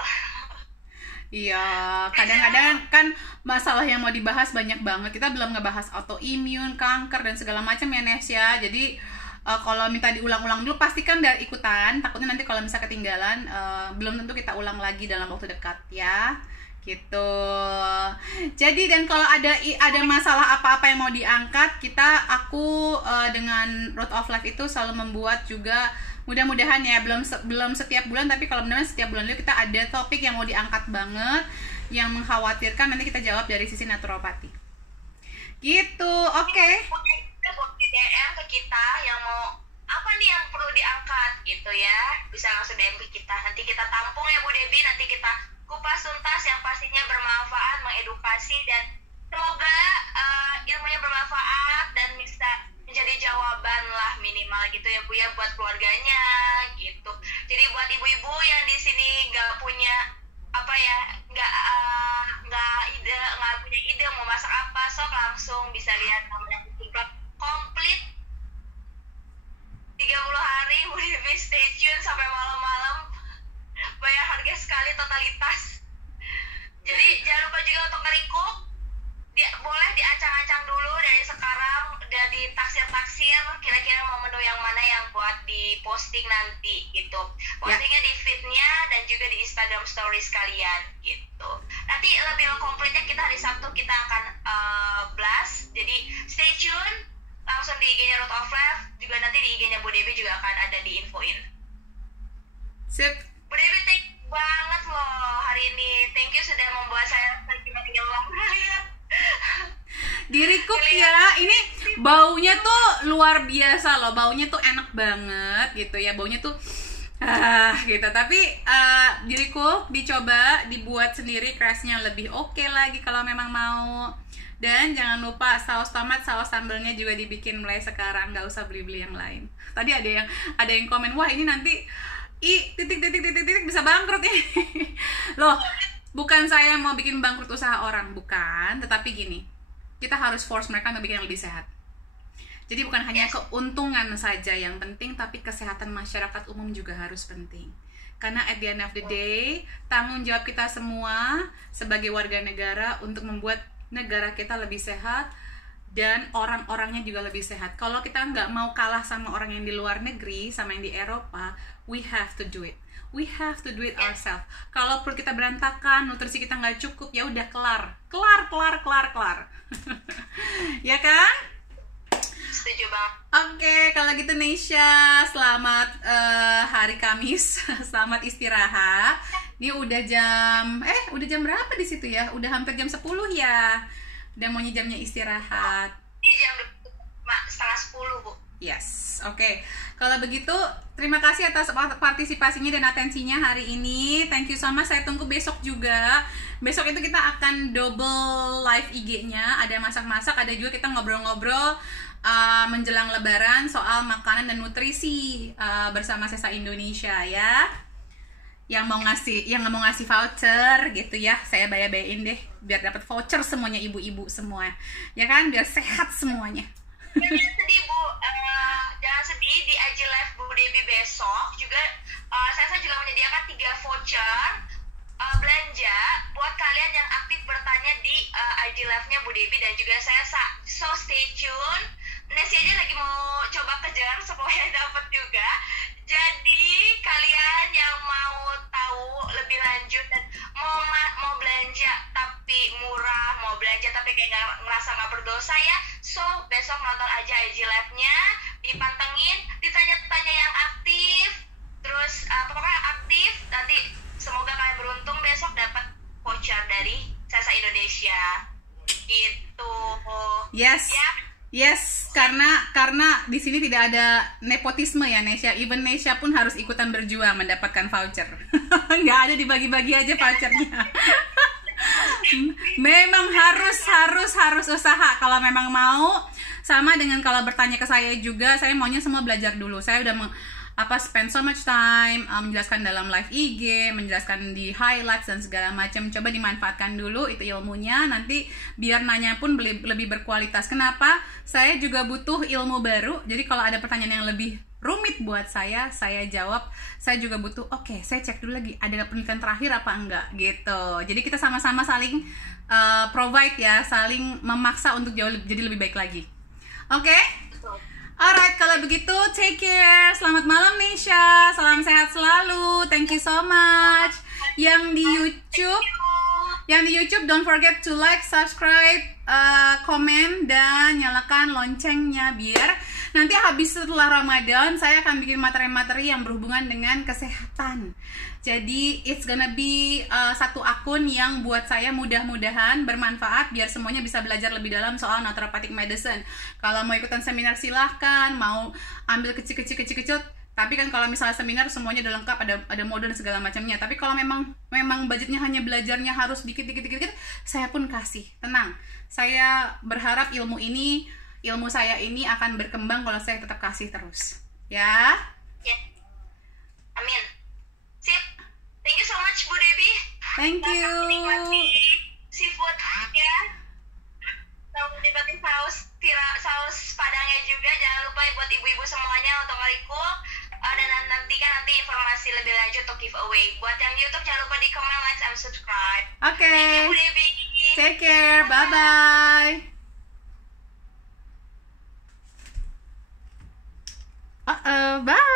Iya, kadang-kadang kan masalah yang mau dibahas banyak banget. Kita belum ngebahas autoimun, kanker dan segala macam ya Nes ya. Jadi kalau minta diulang-ulang dulu pastikan biar ikutan. Takutnya nanti kalau misalnya ketinggalan belum tentu kita ulang lagi dalam waktu dekat ya. Gitu. Jadi dan kalau ada masalah apa-apa yang mau diangkat, aku dengan Root of Life itu selalu membuat juga, mudah-mudahan ya belum setiap bulan, tapi kalau benar setiap bulan itu kita ada topik yang mau diangkat banget yang mengkhawatirkan, nanti kita jawab dari sisi naturopati. Gitu. Oke. Di DM ke kita yang mau apa nih yang perlu diangkat gitu ya, bisa langsung DM ke kita, nanti kita tampung ya Bu Debbie, nanti kita kupas tuntas yang pastinya bermanfaat, mengedukasi, dan semoga ilmunya bermanfaat dan bisa menjadi jawaban lah minimal gitu ya Bu ya buat keluarganya gitu. Jadi buat ibu-ibu yang di sini nggak punya apa ya, nggak punya ide mau masak apa, sok langsung bisa lihat namanya komplit 30 hari Bu Debbie, stay tune sampai malam-malam, bayar harga sekali totalitas. Jadi jangan lupa juga untuk nge-recook, boleh diancang-ancang dulu dari sekarang, udah ditaksir-taksir kira-kira mau menu yang mana yang buat diposting nanti gitu. Postingnya di feed-nya dan juga di Instagram stories kalian gitu. Nanti lebih komplitnya kita hari Sabtu kita akan blast, jadi stay tune langsung di IG-nya Root of Life, juga nanti di IG-nya Bu Debbie juga akan ada diinfoin. Sip. Bu Debbie, thank you banget loh hari ini. Thank you sudah membuat saya lagi ulang. Di-recook ya. Ini baunya tuh luar biasa loh. Baunya tuh enak banget gitu ya. Baunya tuh gitu. Tapi di-recook, dicoba, dibuat sendiri crust-nya lebih oke lagi kalau memang mau. Dan jangan lupa saus tomat, saus sambelnya juga dibikin mulai sekarang, nggak usah beli-beli yang lain. Tadi ada yang komen, wah ini nanti titik bisa bangkrut ya. Loh, bukan saya mau bikin bangkrut usaha orang, bukan. Tetapi gini, kita harus force mereka untuk bikin yang lebih sehat. Jadi bukan hanya keuntungan saja yang penting, tapi kesehatan masyarakat umum juga harus penting. Karena at the end of the day, tanggung jawab kita semua sebagai warga negara untuk membuat negara kita lebih sehat dan orang-orangnya juga lebih sehat. Kalau kita nggak mau kalah sama orang yang di luar negeri, sama yang di Eropa, we have to do it. We have to do it ourselves. Kalau perut kita berantakan, nutrisi kita nggak cukup, ya udah kelar. Ya kan? Setuju banget. Oke, kalau gitu Neisha, selamat hari Kamis, selamat istirahat. Ini udah jam berapa di situ ya? Udah hampir jam 10 ya. Udah mau jamnya istirahat. Ini jam 9:30, Bu. Yes, oke. Kalau begitu, terima kasih atas partisipasinya dan atensinya hari ini. Thank you so much. Saya tunggu besok juga. Besok itu kita akan double live IG-nya. Ada masak-masak, ada juga kita ngobrol-ngobrol menjelang Lebaran soal makanan dan nutrisi bersama Sesa Indonesia ya. Yang mau ngasih voucher gitu ya, saya bayain deh biar dapat voucher semuanya, ibu-ibu semua ya kan, biar sehat semuanya. Jangan sedih Bu, jangan sedih, di IG Live Bu Debbie besok juga saya juga menyediakan 3 voucher belanja buat kalian yang aktif bertanya di IG Live-nya Bu Debbie dan juga saya. So stay tune. Nesi aja lagi mau coba kejar supaya dapat juga. Jadi kalian yang mau tahu lebih lanjut dan mau belanja tapi murah, mau belanja tapi kayak ngerasa nggak berdosa ya, so besok nonton aja IG Live-nya, dipantengin, ditanya-tanya yang aktif, terus pokoknya aktif, nanti semoga kalian beruntung besok dapat voucher dari Sesa Indonesia gitu. Yes. Ya. Yes, karena di sini tidak ada nepotisme ya Nesya. Even Nesya pun harus ikutan berjuang mendapatkan voucher. Nggak ada dibagi-bagi aja vouchernya. Memang harus usaha kalau memang mau. Sama dengan kalau bertanya ke saya juga, saya maunya semua belajar dulu. Saya udah spend so much time menjelaskan dalam live IG, menjelaskan di highlights dan segala macam. Coba dimanfaatkan dulu itu ilmunya, nanti biar nanya pun lebih berkualitas. Kenapa? Saya juga butuh ilmu baru. Jadi kalau ada pertanyaan yang lebih rumit buat saya jawab. Saya juga butuh, oke, saya cek dulu lagi ada penelitian terakhir apa enggak gitu. Jadi kita sama-sama saling provide ya, saling memaksa untuk jadi lebih baik lagi. Oke? Alright, kalau begitu take care. Selamat malam Nesya. Salam sehat selalu. Thank you so much. Yang di YouTube don't forget to like, subscribe, komen dan nyalakan loncengnya biar nanti habis setelah Ramadan saya akan bikin materi-materi yang berhubungan dengan kesehatan. Jadi it's gonna be satu akun yang buat saya mudah-mudahan bermanfaat biar semuanya bisa belajar lebih dalam soal naturopathic medicine. Kalau mau ikutan seminar silahkan, mau ambil kecil-kecil. Tapi kan kalau misalnya seminar semuanya udah lengkap, ada mode dan segala macamnya. Tapi kalau memang budgetnya hanya belajarnya harus dikit, saya pun kasih. Tenang. Saya berharap ilmu saya ini akan berkembang kalau saya tetap kasih terus. Ya. Ya. Amin. Sip. Thank you so much Bu Debbie. Thank you. Menikmati seafood ya. Menikmati saus padangnya juga. Jangan lupa buat ibu-ibu semuanya untuk nge-recook. Dan nanti informasi lebih lanjut untuk giveaway. Buat yang YouTube jangan lupa di comment, like, and subscribe. Oke. Thank you Bu Debbie. Take care. Bye-bye. Bye.